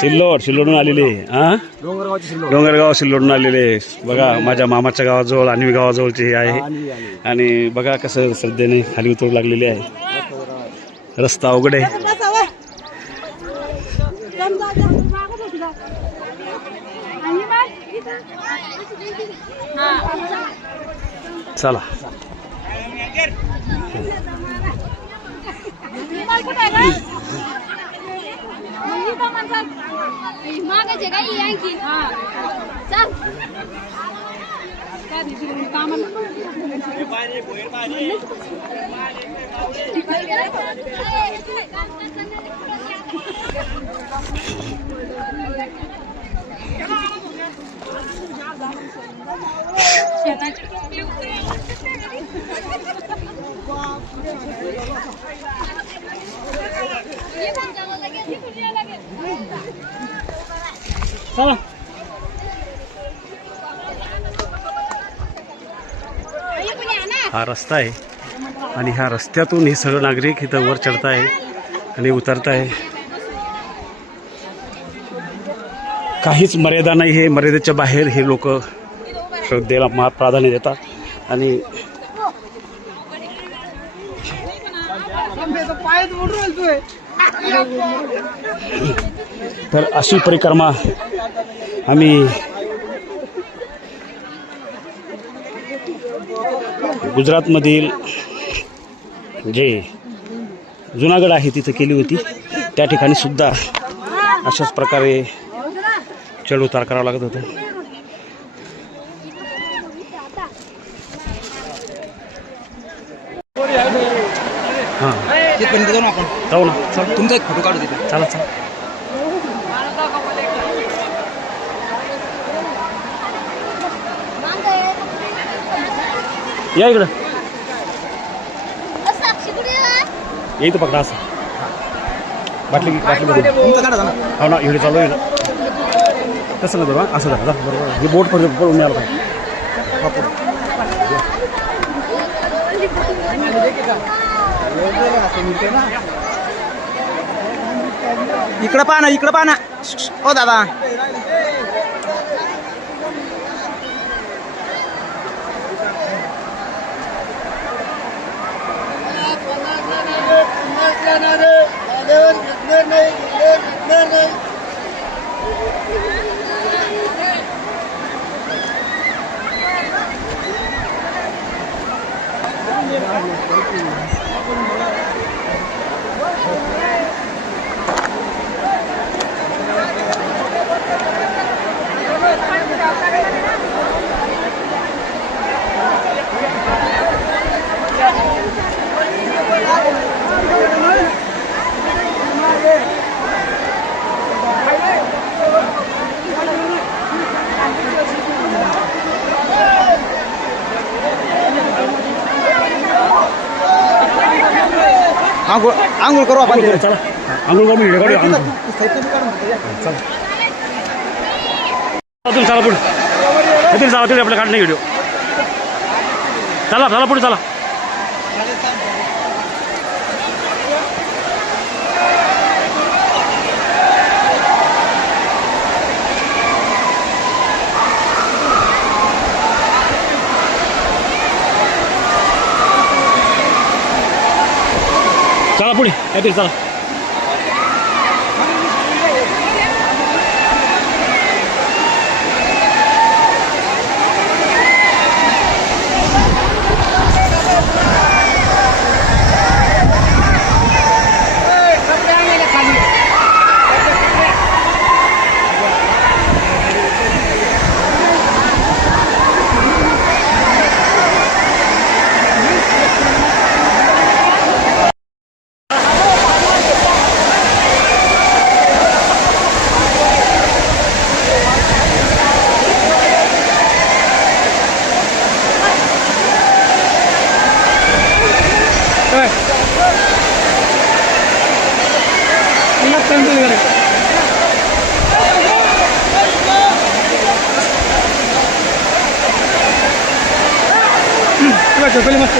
सिल्लोडून आलेले. हां डोंगरगाव सिल्लोडून आलेले. बघा माझ्या मामाच्या गावाजवळ आणि गावाजवळचे हे आहे. आणि बघा कसं श्रद्धेने खाली उतरू लागलेले आहे. रस्ता अवघड आहे. चला चला. हा रस्ता आहे आणि ह्या रस्त्यातून हे सगळं नागरिक इथं वर चढताय आणि उतरताय. काहीच मर्यादा नाही. हे मर्यादेच्या बाहेर हे लोक श्रद्धेला प्राधान्य देतात. आणि तर अशी परिक्रमा आम्ही गुजरातमधील जे जुनागड आहे तिथं केली होती. त्या ठिकाणी सुद्धा अशाच प्रकारे चढ उतार करावा लागत होतं. हां जाऊ ना. चल तुमचा एक फोटो काढू तिथे. चला चला. या इकडं येईल तर पकडा असं बाटली बाटलीमध्ये. तुमचा काढा ना. हो ना एवढे चालू आहे ना. कसं नव्हतं बा असं झालं बरोबर. हे बोट पडून मिळालं पाहिजे. इकडं पाहा ना, इकडं पाहा ना. ओ दादा आंघोळ करू आपण. चला आंघोळ करून व्हिडिओ काढू. चला तुम्ही चला पुढे. तुम्ही चला तुम्ही आपल्या काढणे व्हिडिओ. चला चला पुढे चला. चला पुढे काहीतरी चला. झोपेल मस्त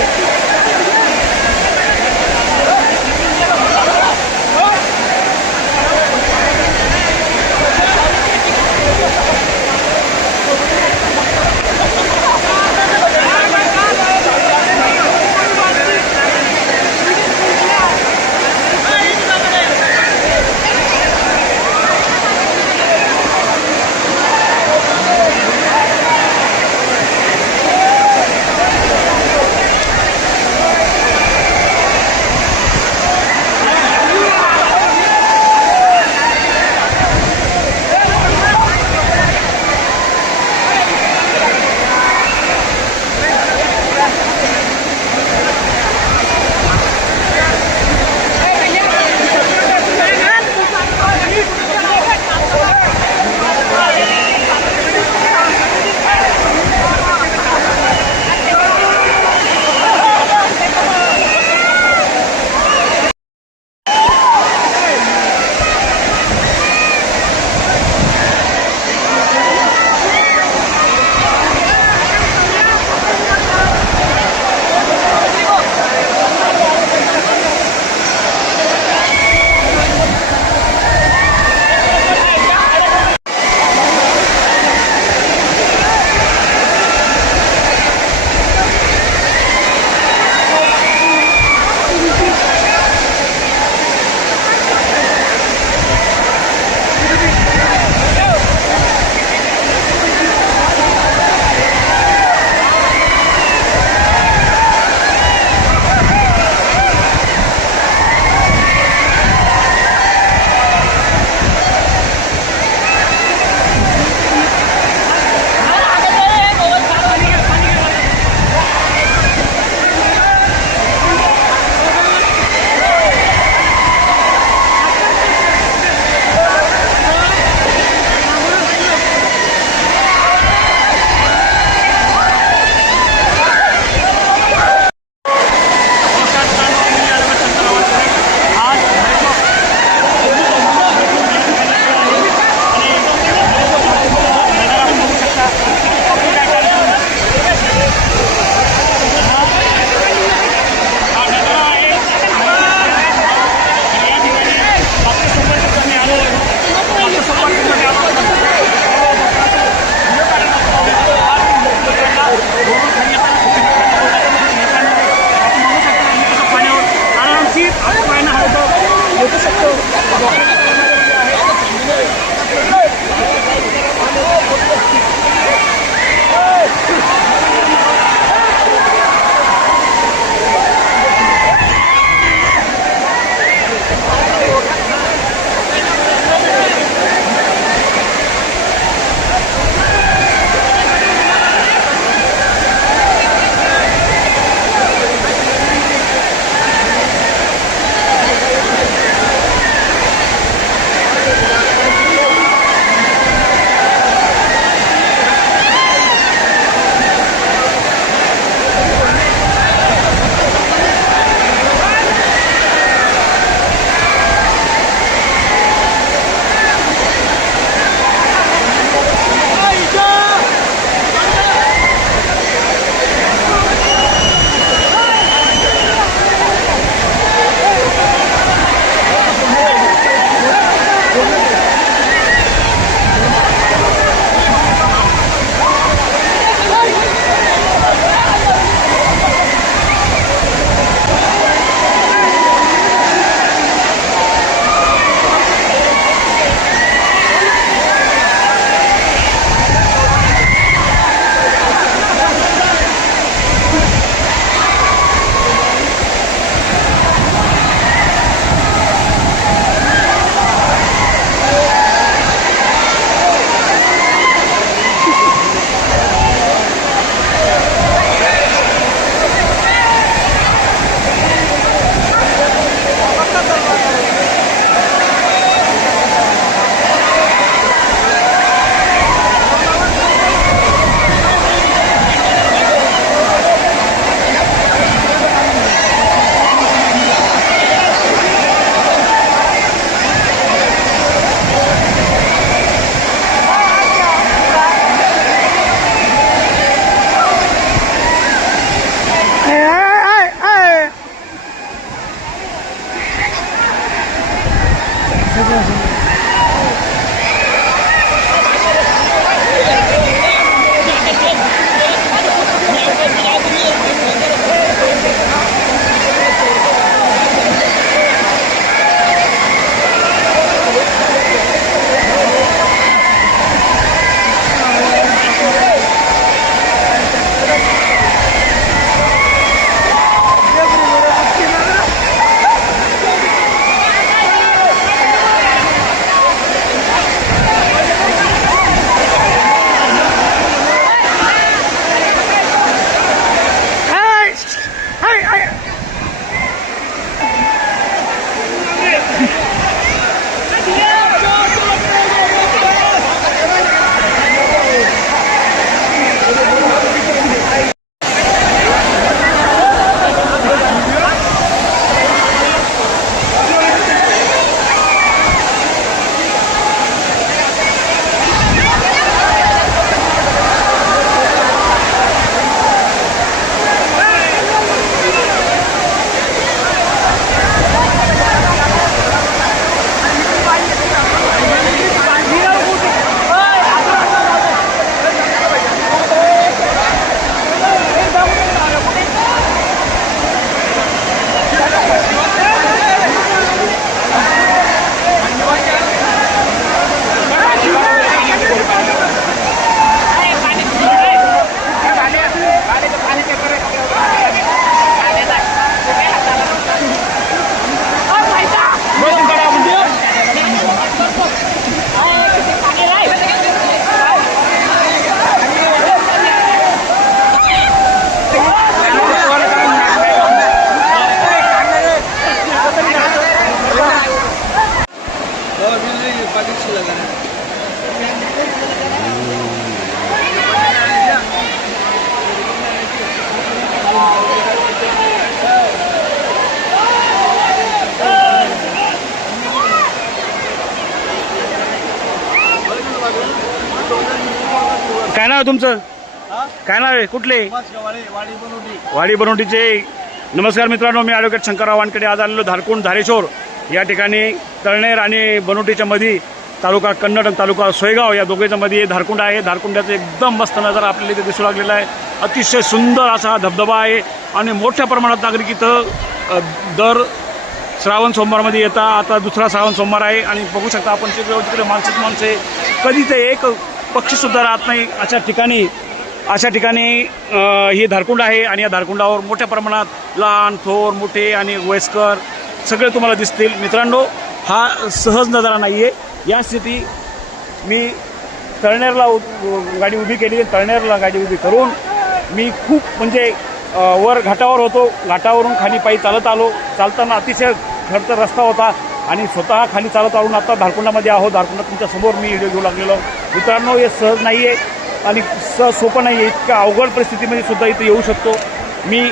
काय नाव आहे तुमचं? काय नाव आहे? कुठले? वाडी बनवटीचे. नमस्कार मित्रांनो, मी ॲडव्होकेट शंकरराव वानखेडे. आज आलेलो धारकुंड धारेश्वर या ठिकाणी. तळनेर आणि बनवटीच्या मध्ये तालुका कन्नड आणि तालुका सोयगाव या दोघांच्या मध्ये धारकुंड आहे. धारकुंडाचा एकदम मस्त नजारा आपल्याला इथे दिसू लागलेला आहे. अतिशय सुंदर असा हा धबधबा आहे आणि मोठ्या प्रमाणात नागरिक इथं दर श्रावण सोमवारमध्ये येतात. आता दुसरा श्रावण सोमवार आहे आणि बघू शकता आपण तिकडे माणसं आहे. कधी ते एक पक्षीसुद्धा राहत नाही अशा ठिकाणी ही धारकुंड आहे. आणि या धारकुंडावर मोठ्या प्रमाणात लहान थोर मोठे आणि वयस्कर सगळे तुम्हाला दिसतील. मित्रांनो, हा सहज नजारा नाही आहे. या स्थिती मी तळनेरला गाडी उभी केली. तळनेरला गाडी उभी करून मी खूप म्हणजे वर घाटावर होतो. घाटावरून खाली पायी चालत आलो. चालताना अतिशय खडतर रस्ता होता आणि स्वतः खाली चालत आलो. आता धारकुंडामध्ये आहोत. धारकुंडात तुमच्यासमोर मी व्हिडिओ घेऊ लागलेलो. मित्रांनो, हे सहज नाही आहे आणि सहज सोपं नाही आहे. इतक्या अवघड परिस्थितीमध्ये सुद्धा इथे येऊ शकतो. मी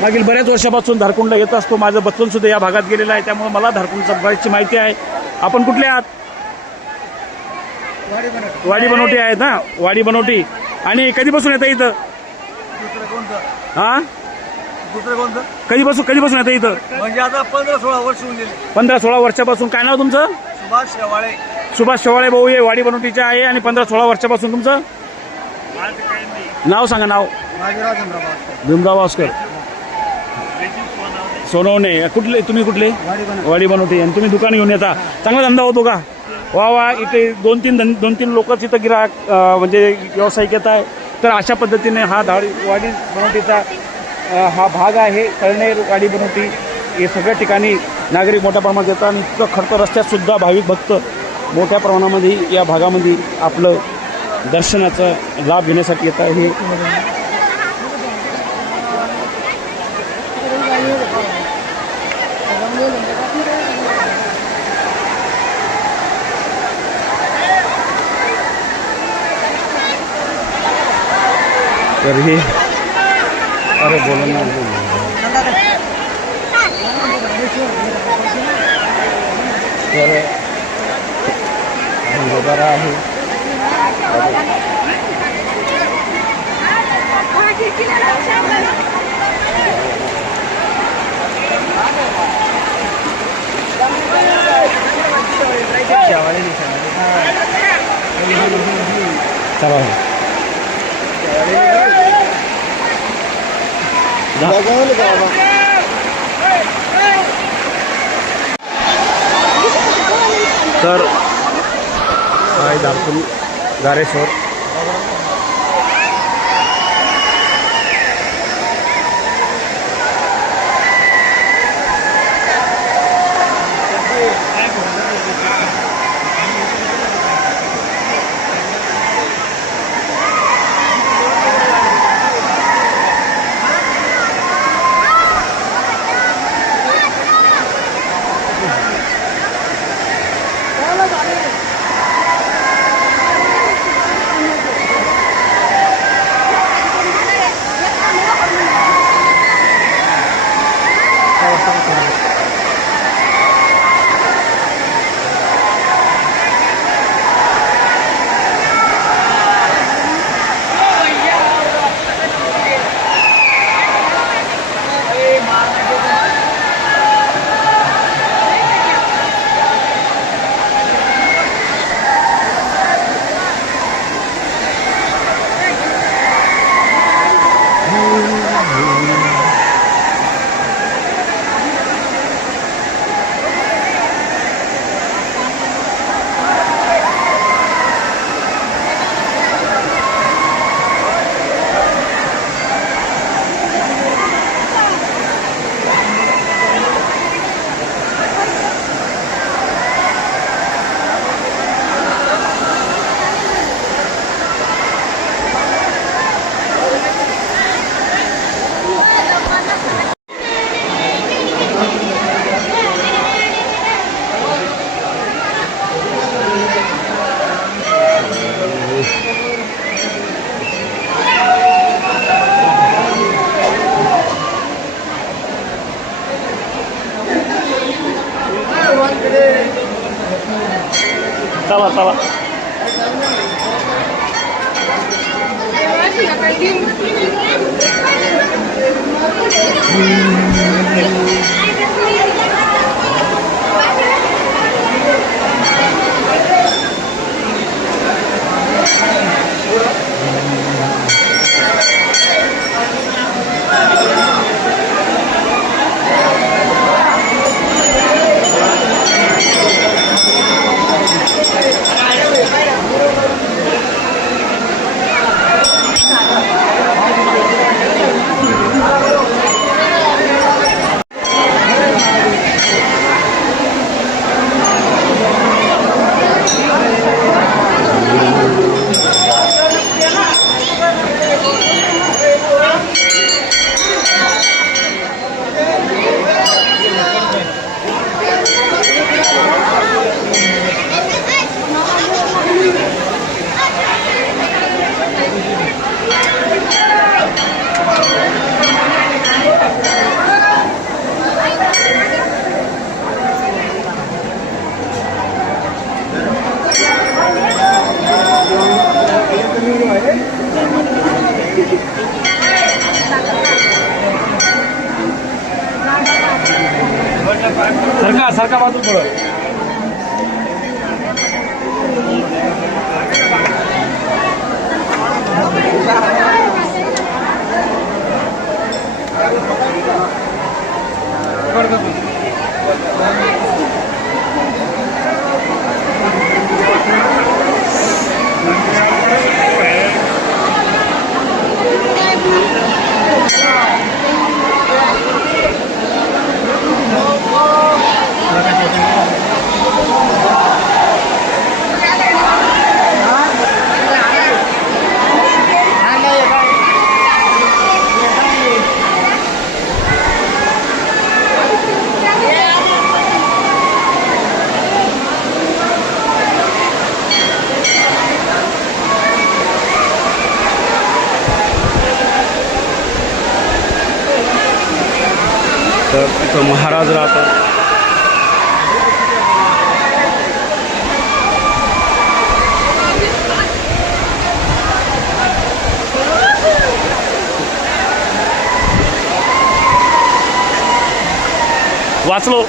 मागील बऱ्याच वर्षापासून धारकुंडला येत असतो. माझं बचपनसुद्धा या भागात गेलेलं आहे, त्यामुळे मला धारकुंडच्या बरीचशी माहिती आहे. आपण कुठले आहात? वाडी बनवटी आहेत ना? वाडी बनवटी. आणि कधीपासून येतं इथं? हां, कधीपासून येतं इथं? म्हणजे आता 15-16 वर्ष होऊन गेली. 15-16 वर्षापासून. काय नाव तुमचं? सुभाष शेवाळे भाऊ हे वाडी बनवटीचे आहे. आणि 15-16 वर्षापासून तुमचं नाव सांगा. नाव? भीमराव वास्कर सोनवणे. कुठले तुम्ही? कुठले? वाडी बनवटी. आणि तुम्ही दुकान घेऊन येता. चांगला धंदा होतो का? वा. इथे दोन तीन लोकच इथं गिराक म्हणजे व्यावसायिक येत आहे. तर अशा पद्धतीने हा वाडी बनवटीचा हा भाग आहे. तळनेर वाडी बनवटी हे सगळ्या ठिकाणी नागरिक मोठ्या प्रमाणात येतात. आणि इतकं खडतर रस्त्यातसुद्धा भाविक भक्त मोठ्या प्रमाणामध्ये या भागामध्ये आपलं दर्शनाचा लाभ घेण्यासाठी येत आहे. तर हे अरे बोला ना. तर बरोबर आहे. तर हाय दारकुल धारेश्वर चला सरका बाजू थोडं तर तिथं महाराज राहतात. वाचलो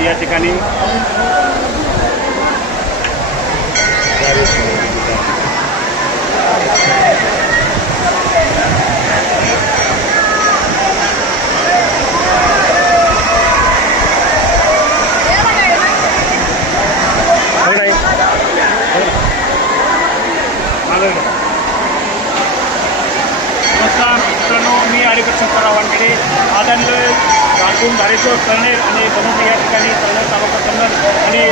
आणि या ठिकाणी नमस्कार मित्रांनो, मी अलीगड शंकरराव वानखेडे. आज आणलोय धारकुण, धारेश्वर, कळनेर आणि बनवटी या ठिकाणी कळनेर तालुका कन्नड आणि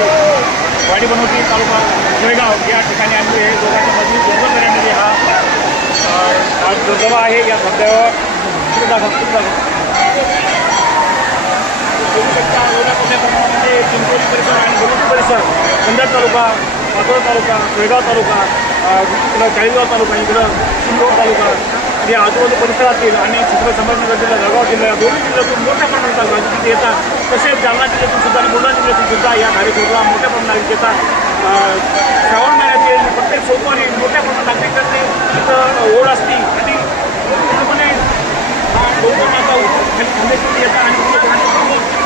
वाडी बनवटी तालुका जळगाव या ठिकाणी आणले. हे दोघांच्या मजबूत जोडण्यामध्ये हा धबधबा आहे. या धबधब्यावर चिंचोली परिसर आणि बनवटी परिसर, कन्नड तालुका, पातोड तालुका, जळगाव तालुका, इकडं चाळीसगाव तालुका, इकडं सिंदूर तालुका आणि आजूबाजू परिसरातील आणि छत्रपती संभाजीनगर जिल्हा, जळगाव जिल्हा, दोन्ही जिल्ह्यातून मोठ्या प्रमाणात नागरिक येतात. तसेच जालना जिल्ह्यातून सुद्धा आणि बुलढाणा जिल्ह्यातून सुद्धा या धारेश्वरला मोठ्या प्रमाणात नागरिक येतात. श्रावण महिन्यातील प्रत्येक सोमवारी मोठ्या प्रमाणात नागरिकांनी इथं ओढ असते आणि पूर्णपणे लोकमाता येतात आणि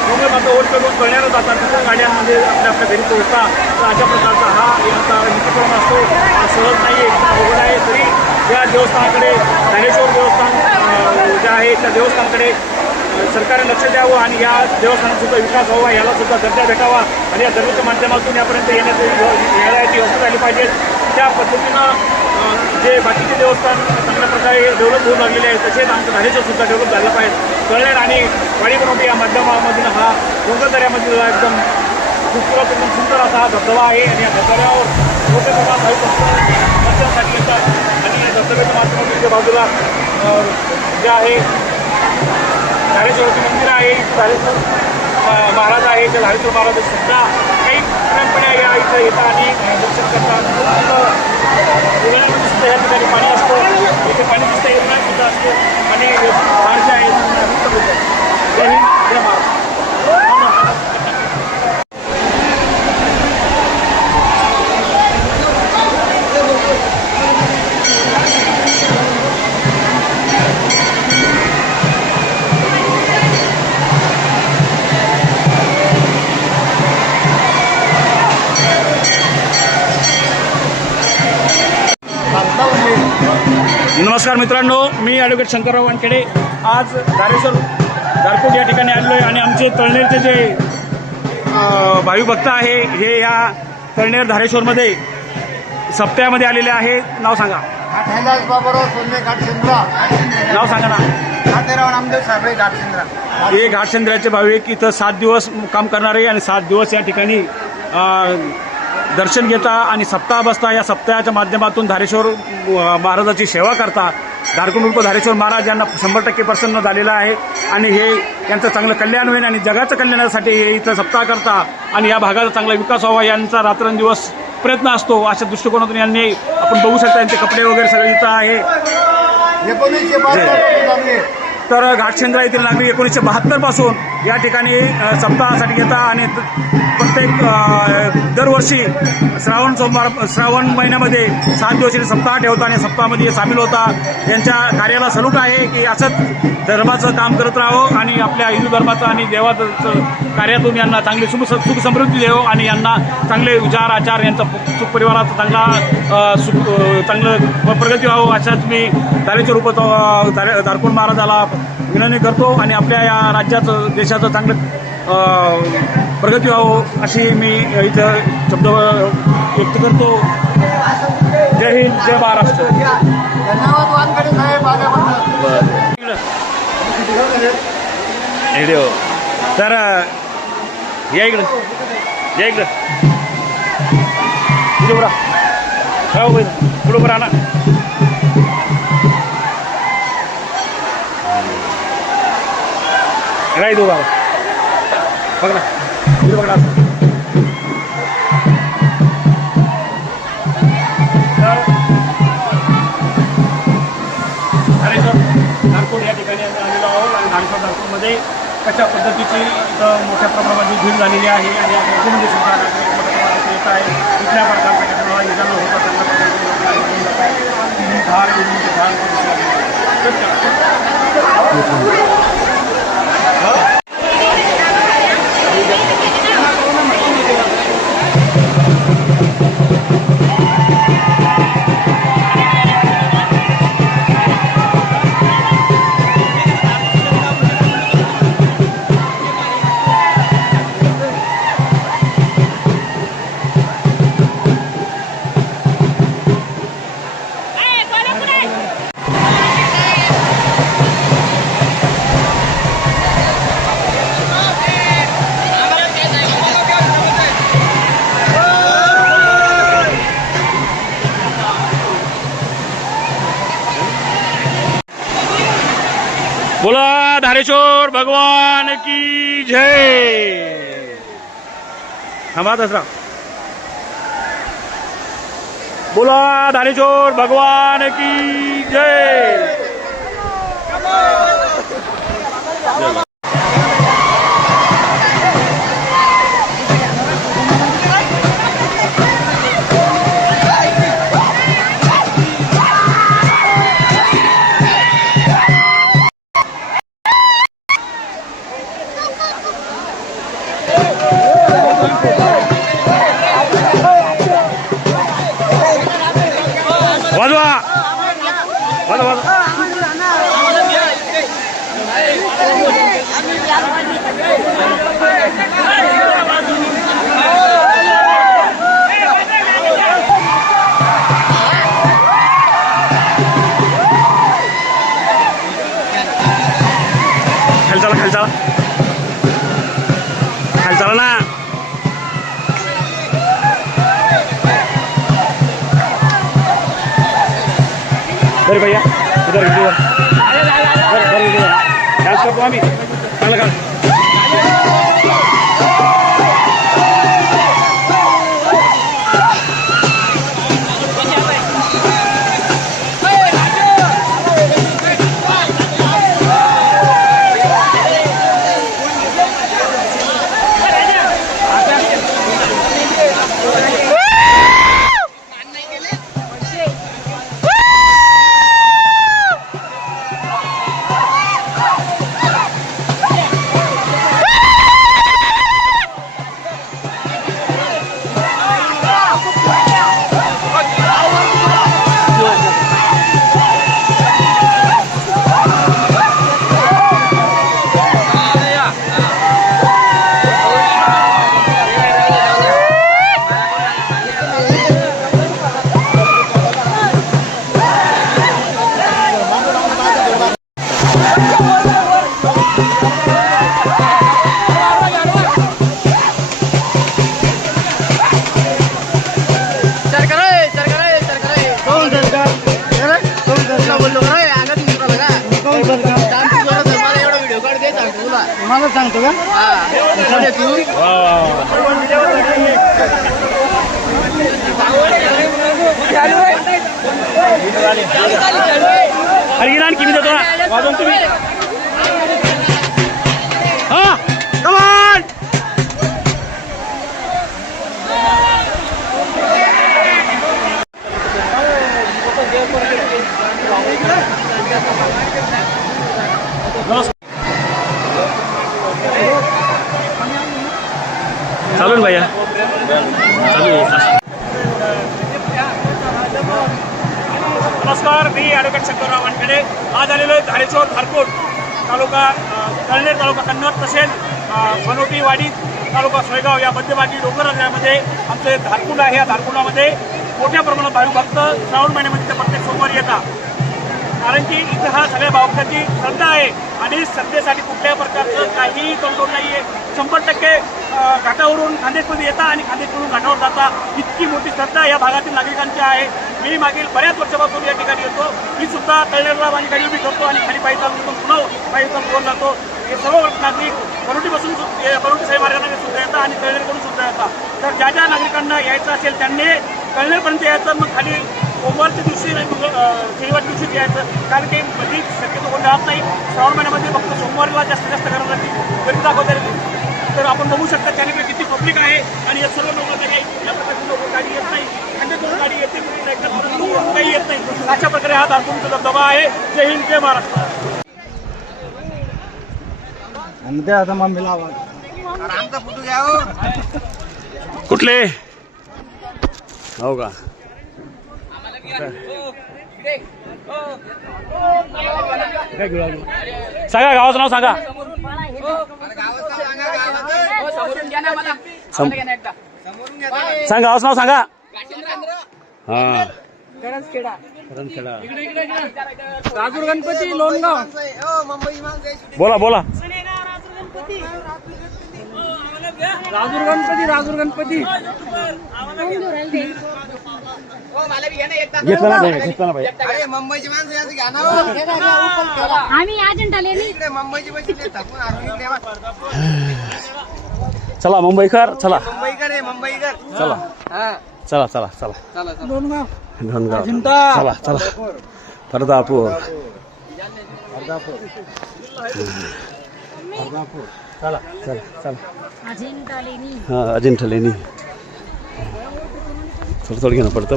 लोकमाता ओढ करून कळण्याला जातात. तिथून गाड्यांमध्ये आपल्या घरी पोहोचतात. तर अशा प्रकारचा हा यांचा नित्यक्रम असतो. हा सहज नाही आहे, एकदम अवघड आहे. तरी या देवस्थानाकडे, धारेश्वर देवस्थान जे आहे त्या देवस्थानाकडे सरकारने लक्ष द्यावं आणि या देवस्थानाचा विकास व्हावा, याला सुद्धा दर्जा भेटावा आणि या दर्जाच्या माध्यमातून यापर्यंत यायची व्यवस्था झाली पाहिजे. त्या पद्धतीनं जे बाकीचे देवस्थान चांगल्या प्रकारे डेव्हलप होऊ लागलेले आहेत, तसेच आमचं धारेश्वर सुद्धा डेव्हलप झालं पाहिजे. कळनेर आणि वाडी बनवटी या माध्यमामधून हा डोंगरदऱ्यामधील एकदम खूपसूरत, एकदम सुंदर असा हा धबधबा आहे आणि या धबधब्यावर मोठ्या प्रमाणात काही दर्शनासाठी येतात आणि या धबधब्याच्या माध्यमातून बाजूला जे आहे धारेश्वराचे मंदिर आहे, धारेश्वर महाराज आहे. त्या धारेश्वर महाराज सुद्धा काही परंपरा या इथं येतात आणि दर्शन करतात. उन्हाळ्यामध्ये सुद्धा या ठिकाणी पाणी असतं, इथे पाणी दिसतं, उन्हाळ्यात सुद्धा असते आणि झाड जे आहे जय हिंद, जय महाराज. नमस्कार मित्रांनो, मी ॲडव्होकेट शंकरराव वानखेडे. आज धारकुण या ठिकाणी आलेलो आहे आणि आमचे तळनेरचे जे भाविक भक्त आहे हे या तळनेर धारेश्वरमध्ये सप्त्यामध्ये आलेले आहे. नाव सांगा. नाव सांगा ना. हे घाटशेंद्राचे भाविक इथं 7 दिवस मुक्काम करणार आहे आणि 7 दिवस या ठिकाणी दर्शन घेता आणि सप्ताह बसता. या सप्ताहाच्या माध्यमातून धारेश्वर महाराजाची सेवा करता. धारकुण उर्फ धारेश्वर महाराज यांना 100% प्रसन्न झालेला आहे आणि हे यांचं चांगलं कल्याण होईल आणि जगाचं कल्याणासाठी हे इथं सप्ताह करता आणि या भागाचा चांगला विकास व्हावा यांचा रात्रंदिवस प्रयत्न असतो. अशा दृष्टिकोनातून यांनी आपण बघू शकता यांचे कपडे वगैरे सगळे इथं आहे. तर घाटशेंद्रा येथील नागरिक 1972 पासून या ठिकाणी सप्ताहासाठी घेता आणि प्रत्येक दरवर्षी श्रावण महिन्यामध्ये 7 दिवसाचे सप्ताह ठेवता आणि सप्ताहामध्ये सामील होता. यांच्या कार्याला सलूट आहे की असंच धर्माचं काम करत राहावं आणि आपल्या हिंदू धर्माचं आणि देवाचं कार्यातून यांना चांगली सुख समृद्धी द्यावं आणि यांना चांगले विचार आचार यांचा सुख परिवाराचं चांगलं प्रगती व्हावं अशाच मी धारेश्वर उप धारकुण महाराजाला विनंती करतो आणि आपल्या या राज्याचं देशाचं चांगलं प्रगती व्हावं अशी मी इथं शब्द व्यक्त करतो. जय हिंद, जय महाराष्ट्र. व्हिडिओ तर या इकडं, या इकडं पुढे बरा हो पुढे बरा ना. राई दो बाबा बघ ना, पुढे बघा. धारेश्वर धारकुण या ठिकाणी आलेलो आहोत आणि धारेश्वर धारकुणमध्ये कशा पद्धतीची इथं मोठ्या प्रमाणामध्ये भीड झालेली आहे आणि या गर्दीमध्ये सुद्धा मोठ्या प्रमाणात येत आहे. कुठल्या प्रकारचा कचरा इजाला होता चांगल्या प्रकारे धार बोला धारेश्वर भगवान की जय. थांबा दसरा. बोला धारेश्वर भगवान की जय. वाजवा वाजवा वाजवा. खाली चला खाली चला खाली चला ना. अरे भैया इधर डांस करतो आम्ही चांगलं का. मला सांगतो का हरिगिरान किती देतो ना वाजवून तुम्ही. हा कमान. चालू ना भैया चालू. नमस्कार, मी ॲडव्होकेट शंकरराव वानखेडे. आज आलेलो आहे धारेश्वर धारकोट तालुका कळनेर तालुका कन्नड तसेच बनोटी वाडी तालुका सोयगाव या मध्यभागी डोंगर यामध्ये आमचे धारकुंड आहे. या धारकुंडामध्ये मोठ्या प्रमाणात भाविक भक्त श्रावण महिन्यामध्ये ते प्रत्येक सोमवारी येतात. कारण की इथं हा सगळ्या भाविकांची श्रद्धा आहे आणि श्रद्धेसाठी कुठल्याही प्रकारचं काहीही तोडतोड नाही आहे. 100% घाटावरून खानदेशमध्ये येतात आणि खानदेशवरून घाटावर जातात. इतकी मोठी श्रद्धा या भागातील नागरिकांची आहे. मी मागील बऱ्याच वर्षापासून या ठिकाणी येतो. मी सुद्धा कळनेरला माझी गाडी उभी करतो आणि खाली पायी चालून पुन्हा पायी चालून वर जातो. हे सर्व नागरिक बनोटीपासून बनोटी साई मार्गाने सुद्धा येतात आणि कळनेरकडून सुद्धा येतात. तर ज्या ज्या नागरिकांना यायचं असेल त्यांनी कळनेरपर्यंत यायचं. मग खाली सोमवारच्या दिवशी नाही मग शनिवार दिवशी यायचं. कारण की कधी शक्यतो कोण राहत नाही. श्रावण महिन्यामध्ये फक्त सोमवारीला जास्तीत जास्त करण्यासाठी गर्दी दाखवता येते. तर आपण बघू शकता त्याने किती पब्लिक आहे आणि या सर्व लोकांना काही कुठल्या प्रकारची लोक गाडी येत नाही. खांद्यातून गाडी येते काही येत नाही. अशा प्रकारे हा धारकुंडचा धबधबा आहे. जय हिंद जय महाराष्ट्र. आता मम्मीला आवाज कुठले हो का सांगा गावाचं नाव सांगा. सांगा गावाचं नाव सांगा. हा राजूर गणपती लोणगाव. बोला बोला. राजूर गणपती घेतला ना भाई, घेतला ना भाई. अरे मुंबईची माणसं याचं घ्या ना हो. आम्ही अजिंठाले इकडे मुंबईची बसले थकून हारून इकडे वा. चला मुंबईकर, चला मुंबईकर आहे मुंबईकर. चला हा चला चला चला चला चला. धनगाव चला चला फरदापूर चला चला चला अजिंठाले हा अजिंठा लेणी थोडं थोडं घेणं पडतं.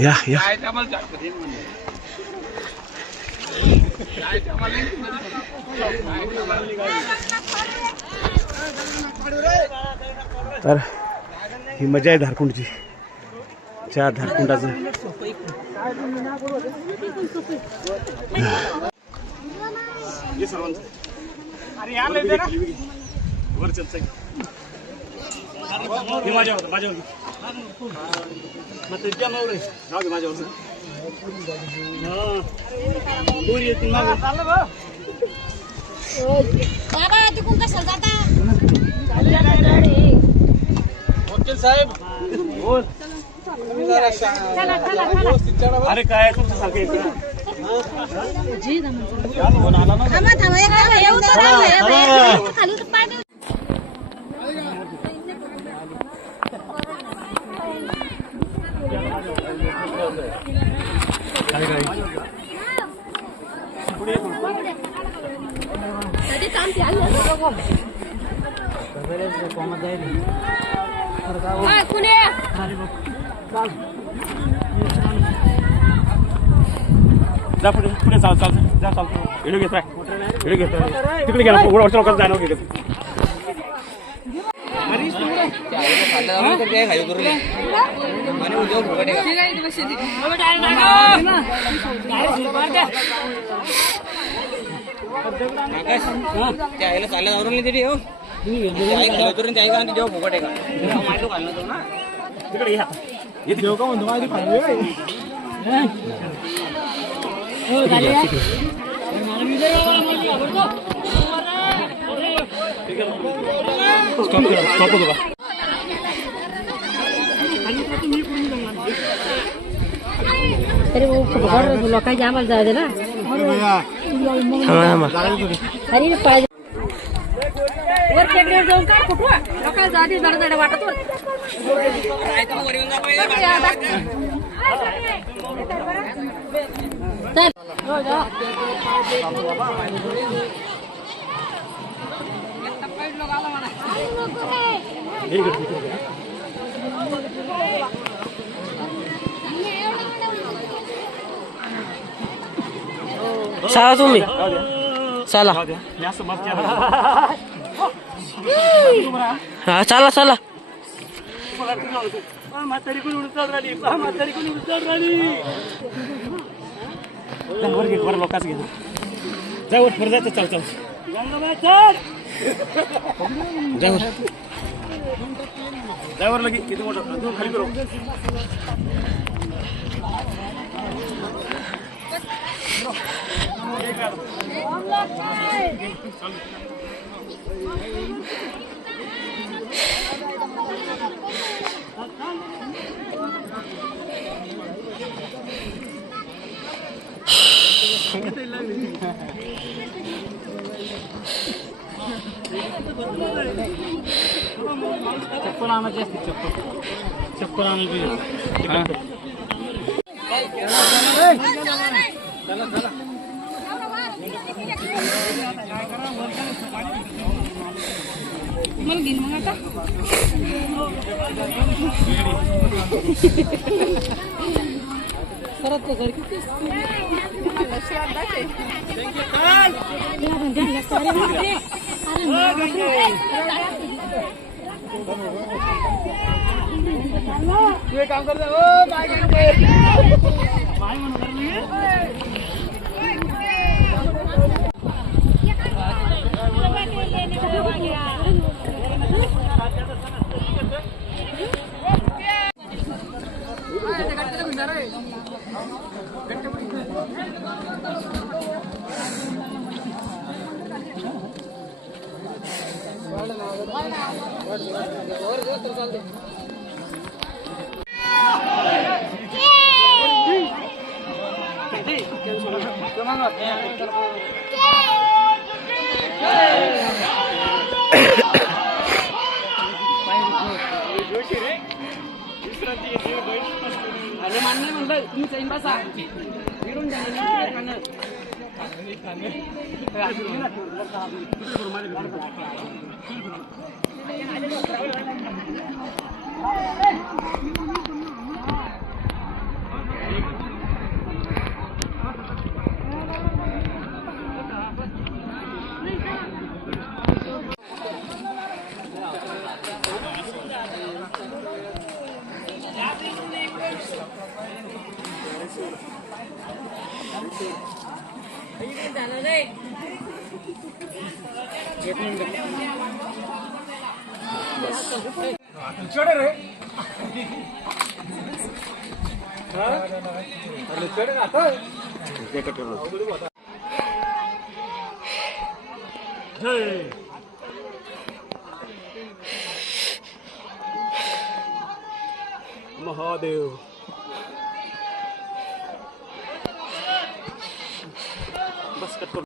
या या तर ही मजा आहे धारकुंडची. त्या धारकुंडाचं बाबा तिकडून कशाला जाता वकील साहेब चला चला चला अरे काय तुमचं सारखं इकडं. थांबा थांबा येऊ तर राहिलं खाली तर पाय जा पुढे पुढे चाल चाल जा चाल व्हिडिओ घेतोय व्हिडिओ घेतोय तिकडे गेला वरच्या लोकांना जाणं घेत. त्याला चालल्या आवरून तरी हो जेव्हा फुकट आहे का माहिती घालणार तो ना तिकडे घ्या देव का म्हणतो माहिती पाहिजे स्टॉप होतो का. तरी लोकांची आम्हाला जाऊ दे ना अरे पाहिजे वर टेकडीवर जाऊन काय कुठं लोकांना जाती जरा जरा वाटत चला तुम्ही चला मी असं मस्त हा चला चला म्हातारी कोणी उडत राहिली म्हातारी कोणी उडत राहिली वर घे वर लोकांच घे जा वर वर जायचं चाल चाल जावर लगे किती मोठं तू खाली करू चप्पल आणायची असते चप्पल आणायची परत घर किती काम करते महादेव बस कट करो.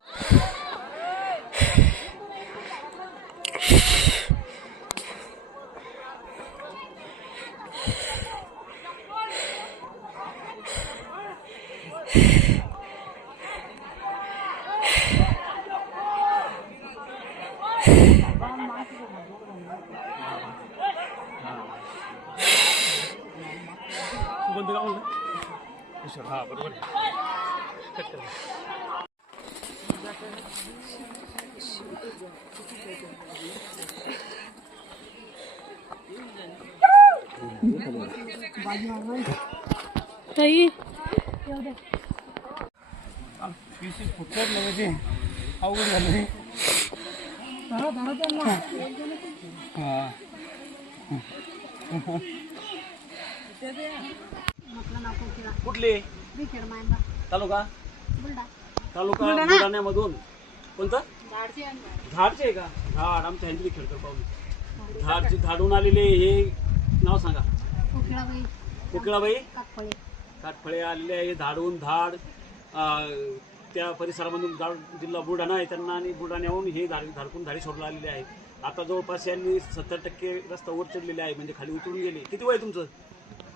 हा बरोबर कट कर. ताई अवघड झालं. कुठले तालुका बुलढाण्यामधून कोणतं धाडचे आहे का? धाड आमच्या हेंद्री खेळकर पाहुणे धाडचे धाडून आलेले हे नाव सांगा. कोकिळाबाई काटफळे आलेले आहे धाडून. धाड त्या परिसरामधून जिल्हा बुलढाणा आहे त्यांना आणि बुलढाण्याहून हे धाडकून धाडी सोडला आलेले आहे. आता जवळपास यांनी 70% रस्ता वर चढलेले आहे म्हणजे खाली उतरून गेले. किती वय तुमचं?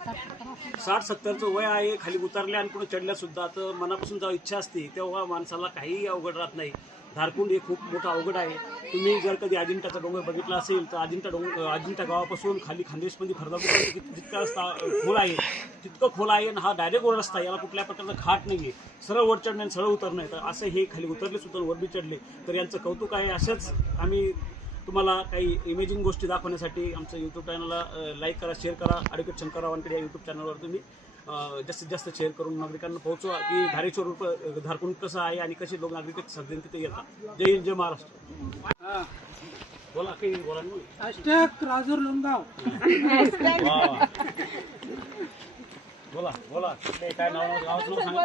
60-70चं वय आहे. खाली उतरल्या आणि पुढे चढल्या सुद्धा. तर मनापासून जेव्हा इच्छा असते तेव्हा माणसाला काहीही अवघड राहत नाही. धारकुंड हे खूप मोठं अवघड आहे. तुम्ही जर कधी अजिंठाचा डोंगर बघितला असेल तर अजिंठा गावापासून खाली खानदेशमध्ये खरदापूर जितका रस्ता खोल आहे तितकं खोल आहे आणि हा डायरेक्ट वर रस्ता. याला कुठल्या प्रकारचं घाट नाही आहे. सरळ वर चढणं आणि सरळ उतरणं. तर असं हे खाली उतरले सुद्धा वर बी चढले तर यांचं कौतुक आहे. अशाच आम्ही तुम्हाला काही इमेजिंग गोष्टी दाखवण्यासाठी आमचं यूट्यूब चॅनलला लाईक करा, शेअर करा. ॲडव्होकेट शंकरराव वानखेडे या यूट्यूब चॅनलवर तुम्ही जास्तीत जास्त शेअर करून नागरिकांना पोहोचवा की धारेश्वर धारकुंड कसं आहे आणि कसे लोक नागरिक सध्या तिथे येतात. जय हिंद, जय महाराष्ट्र. बोला काही बोला. अष्टक राजूर लोणगाव. बोला बोला काय नाव सांगा.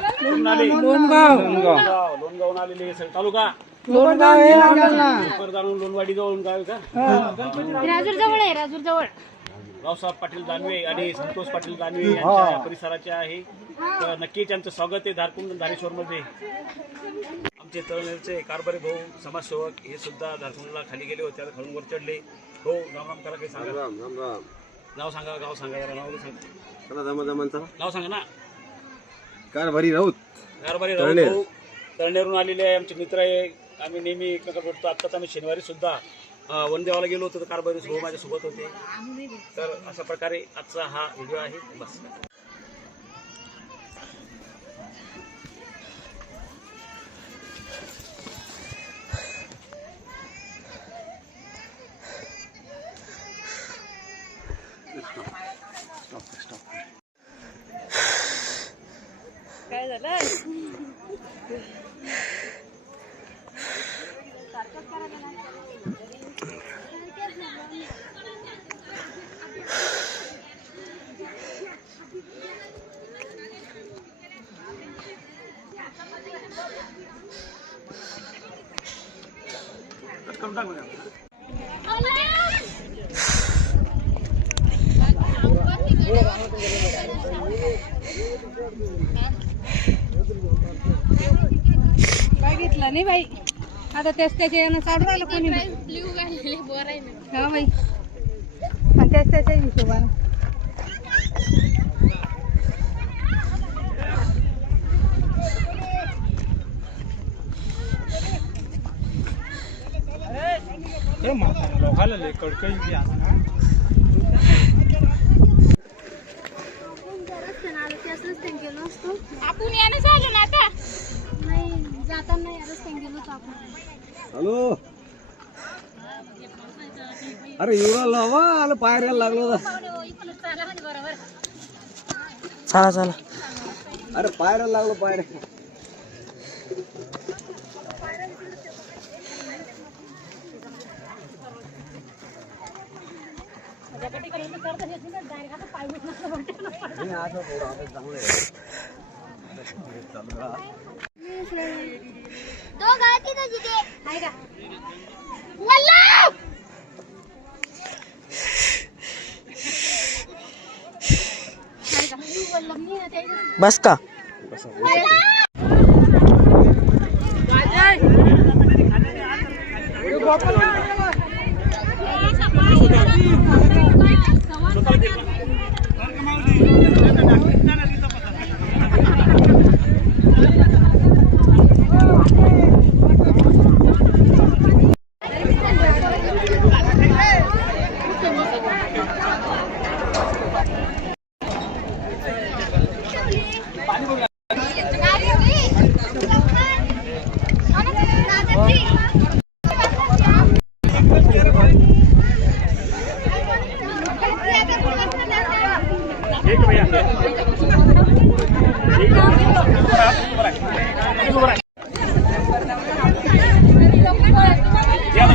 लोणगावून आलेले तालुका लोणवाडी जवळ गाव का? राजूर जवळ आहे. राजूर जवळ रावसाहेब पाटील दानवे आणि संतोष पाटील दानवे यांच्या परिसराचे आहे. तर नक्कीच त्यांचं स्वागत आहे धारकुंड धारेश्वरमध्ये. आमचे तळनेरचे कारभारी भाऊ समाजसेवक हे सुद्धा धारकुंडला खाली गेले होते. आता खालून वर चढले. हो राम राम करा. काही सांगा. नाव सांगा, गाव सांगा. जरा नाव सांगा. नाव सांगा ना. कारभारी राऊत भाऊ तळनेरून आलेले आहे. आमचे मित्र आहे. आम्ही नेहमी एकमेकांना भेटतो. आत्ताच आम्ही शनिवारी सुद्धा वनदेवाला गेलो होतो तर कारभारी भाऊ माझ्यासोबत होते. तर अशा प्रकारे आजचा हा व्हिडिओ आहे. बस. काय झालं? करून टाक. बघितलं नाही बाई, आता तेच त्याच्या यानं चालू राहिलं कोणी हा बाई, आणि तेच त्याच्या हिशोबानं लोकांना लय कडकडी बी आहे ना. आपण यानं झालं ना आता नाही जाताना या रस्त्याने गेलो होतो आपण. हॅलो अरे एवढा लावा आलं पायऱ्याला लागलो चला चला. अरे पायऱ्याला लागलो पायऱ्या बस का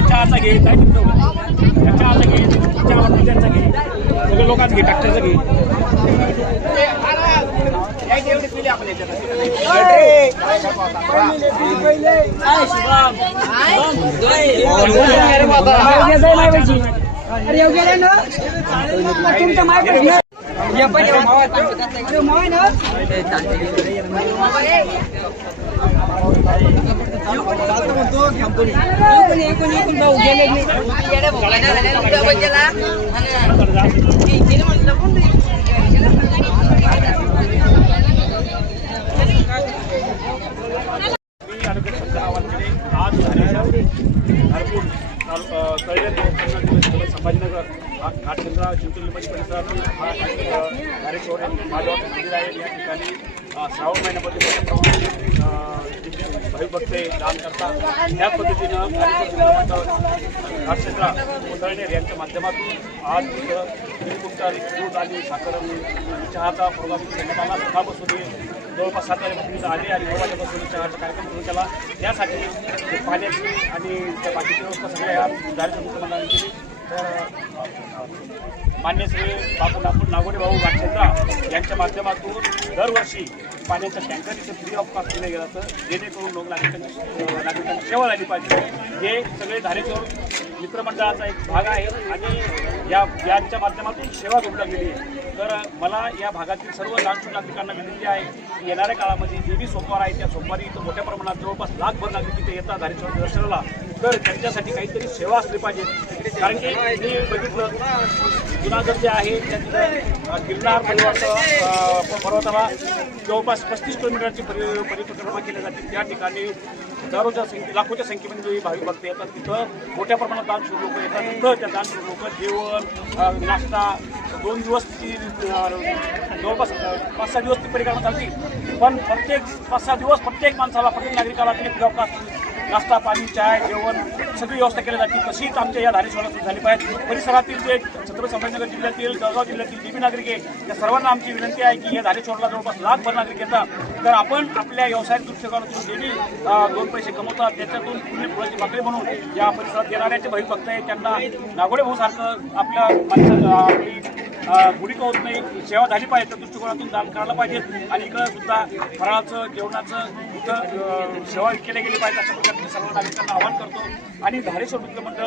चहाचा घे, काय चहाचा घे, चहाचा घे, सगळं लोकांचं घे, ट्रॅक्टरचं घे. संभाजीनगर घाटकेंद्रा चिंचोली परिसरातून हा धारेश्वर महादेव मंदिर आहे. या ठिकाणी श्रावण महिन्यामध्ये मोठ्या प्रमाणात भाविक भक्त दान करतात. त्याच पद्धतीनं घाटकेंद्रा कोथळणेर यांच्या माध्यमातून आज बिलकुंटारी दूध आणि साखर चहाचा प्रोग्राम करण्यात आला. सकाळपासून जवळपास 7 वाजेपर्यंत आले आणि 9 वाजेपासून चहाचा कार्यक्रम सुरू केला. त्यासाठी पाण्याची आणि त्या बाकीची व्यवस्था सगळ्या या धारेश्वर मंडळाने केली. तर मान्य श्री बापू नागोडे भाऊ घाटकेंद्रा यांच्या माध्यमातून दरवर्षी पाण्याचा टँकर इथं फ्री ऑफ कॉस्ट केलं गेलं तर जेणेकरून लोक नागरिकांची सेवा झाली पाहिजे. हे सगळे धारेश्वर मित्रमंडळाचा एक भाग आहे आणि यांच्या माध्यमातून सेवा जोडली गेली आहे. तर मला या भागातील सर्व दानशूर नागरिकांना विनंती आहे की येणाऱ्या काळामध्ये जे बी सोमवार आहे त्या सोमवारी इथं मोठ्या प्रमाणात जवळपास लाखभर नागरिक तिथे येतात धारेश्वर दर्शनाला. तर त्यांच्यासाठी काहीतरी सेवा असली पाहिजे. कारण की मी बघितलं जुनागड जे आहे त्यातलं गिरनार पर्वताला जवळपास 35 किलोमीटरची परिक्रमा केली जाते. त्या ठिकाणी हजारोच्या लाखोच्या संख्येमध्ये भाविक भक्त येतात. तिथं मोठ्या प्रमाणात दानशूर लोक येतात. तिथं त्या दानशूर लोक जेवण नाश्ता 2 दिवस जवळपास 5-6 दिवस ती परिक्रमा चालते. पण प्रत्येक 5-6 दिवस प्रत्येक माणसाला प्रत्येक नागरिकाला तरी फ्री ऑफ कॉस्ट नाश्ता पाणी चाय जेवण सगळी व्यवस्था केली जाते. तशीच आमच्या या धारेश्वरात झाली पाहिजे. परिसरातील जे छत्रपती संभाजीनगर जिल्ह्यातील जळगाव जिल्ह्यातील जे बी नागरिक आहे त्या सर्वांना आमची विनंती आहे की या धारेश्वरला जवळपास लाखभर नागरिक येतात. तर आपण आपल्या व्यवसायिक दृष्टिकोनातून जे बी 2 पैसे कमवतात त्याच्यातून पूर्ण फुलाची भाकरी म्हणून या परिसरात येणाऱ्याचे भाविक भक्त आहेत त्यांना नागोडे भाऊ सारखं आपल्या गुढी होत नाही, सेवा झाली पाहिजे त्या दृष्टिकोनातून दान करायला पाहिजे. आणि इकडं सुद्धा फराळाचं जेवणाचं इथं सेवा केली गेली पाहिजे अशा प्रकारे सर्व नागरिकांना आवाहन करतो. आणि धारेश्वर मित्रमंडळ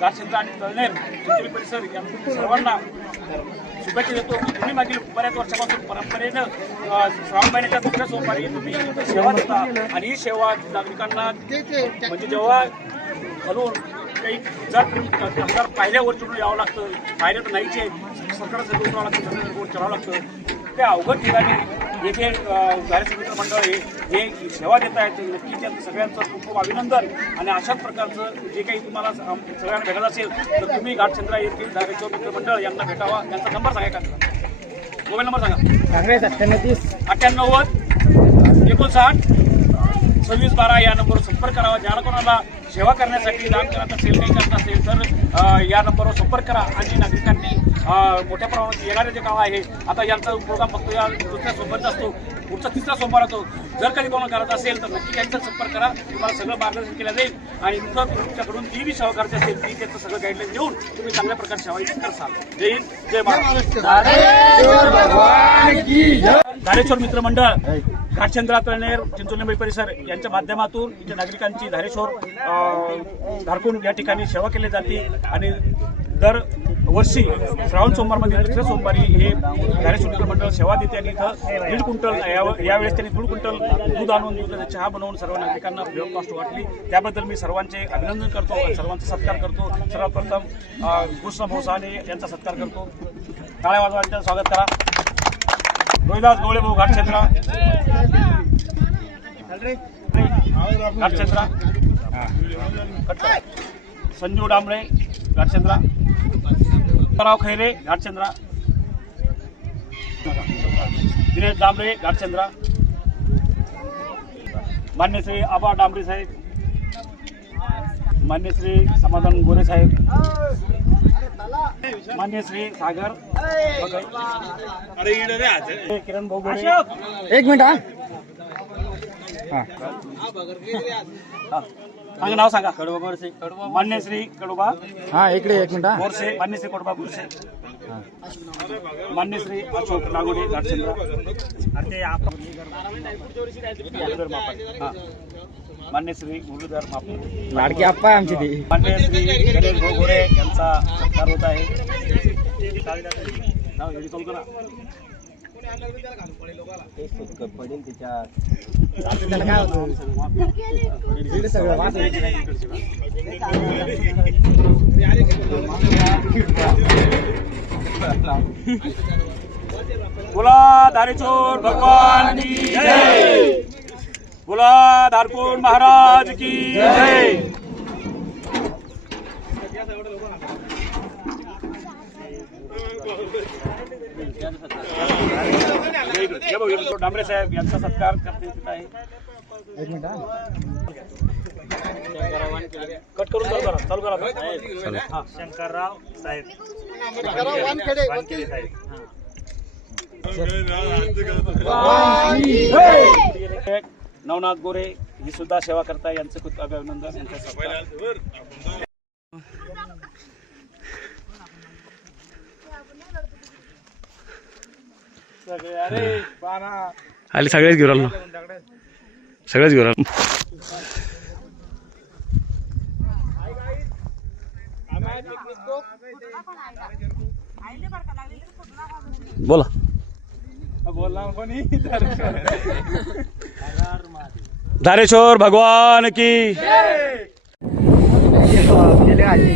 घाटशेंद्र आणि तळनेर चिंचोली परिसर या सर्वांना शुभेच्छा देतो. तुम्ही मागील बऱ्याच वर्षापासून परंपरेनं श्रावण महिन्याच्या दुसऱ्या सोमवारी तुम्ही सेवा देता आणि ही सेवा नागरिकांना म्हणजे जेव्हा घालून काही जर पायऱ्यावर चढून यावं लागतं, पायऱ्या तर नाहीच आहे, सरकारचं चढून यावं लागतं, रोड चढावं लागतं, त्या अवघड ठिकाणी हे जे धारेश्वर मित्र मंडळ हे सेवा देत आहेत नक्की त्यांचं सगळ्यांचं खूप खूप अभिनंदन. आणि अशाच प्रकारचं जे काही तुम्हाला सगळ्यांना भेटत असेल तर तुम्ही घाटशेंद्र येथील धारेश्वर मित्र मंडळ यांना भेटावा. त्यांचा नंबर सांगा का, मोबाईल नंबर सांगा. 98 59 2612 या नंबरवर संपर्क करावा. ज्याला कोणाला सेवा करण्यासाठी दान करत असेल, काही करत असेल तर या नंबरवर संपर्क करा. आणि नागरिकांनी मोठ्या प्रमाणात येणारे जे गाव आहे, आता यांचा प्रोग्राम फक्त या दुसऱ्या सोमवारचा असतो, पुढचा तिसरा सोमवार होतो. जर कधी कोणा करत असेल तर नक्की त्यांचा संपर्क करा, तुम्हाला सगळं मार्गदर्शन केलं जाईल. आणि जर तुमच्याकडून जी बी सेवा करायची असेल ती त्याचं सगळं गाईडलाईन देऊन तुम्ही चांगल्या प्रकारे सेवा इथे करसाल. जय हिंद, जय महाराष्ट्र. धारेश्वर मित्र मंडळ घाटशेंद्र तळनेर चिंचोली परिसर यांच्या माध्यमातून इथे नागरिकांची धारेश्वर धारकून या ठिकाणी सेवा केली जाते. आणि दर वर्षी श्रावण सोमवारमध्ये दुसऱ्या सोमवारी हे धारेश्वर मित्र मंडळ सेवा देते. आणि इथं 1.5 क्विंटल यावेळेस त्यांनी 1.5 क्विंटल दूध आणून दूधाचा चहा बनवून सर्व नागरिकांना फ्री ऑफ कॉस्ट वाटली. त्याबद्दल मी सर्वांचे अभिनंदन करतो, सर्वांचा सत्कार करतो. सर्वप्रथम कृष्ण भोसाने यांचा सत्कार करतो. टाळ्या वाजवून त्यांचं स्वागत करा. रोहिदास गवळे भाऊ घाटशेंद्र, घाटशेंद्र, संजू डांबळे घाटशेंद्र, राव खैरे घाटशेंद्र, दिनेश डांबळे घाटशेंद्र, मान्य श्री आबा डांबरे साहेब, मान्य श्री समाधान गोरे साहेब, मान्य श्री सागर किरण भाऊ गोरे. 1 मिनिट. सांगा नाव सांगा. कडोबा बोरसे, मान्य श्री कडोबा हा इकडे 1 मिनिट. बोरसे, मान्य श्री कडोबा बोरसे, मान्य श्री अशोक नागोडे घाटशेंद्र, मान्य श्री मुरलीधर मापे, लाडकी आप्पा आहे आमची ती. मान्य श्री गणेश भाऊ गोरे यांचा सत्कार होत आहे. पडेल त्याच्यात. त्याला काय होतं सगळं बोला धारेश्वर भगवान की जय, बोला धारकोण महाराज की जय. डांबरे साहेब यांचा सत्कार करते आहे. 1 मिनिट. कट करून चालू करा. शंकरराव साहेब, नवनाथ गोरे ही सुद्धा सेवा करताय, यांचं खूप अभिनंदन. यांचा सत्कार. आले सगळेच घेऊन आलो, सगळेच घेऊन आलो. बोला. धारेश्वर भगवान की अरे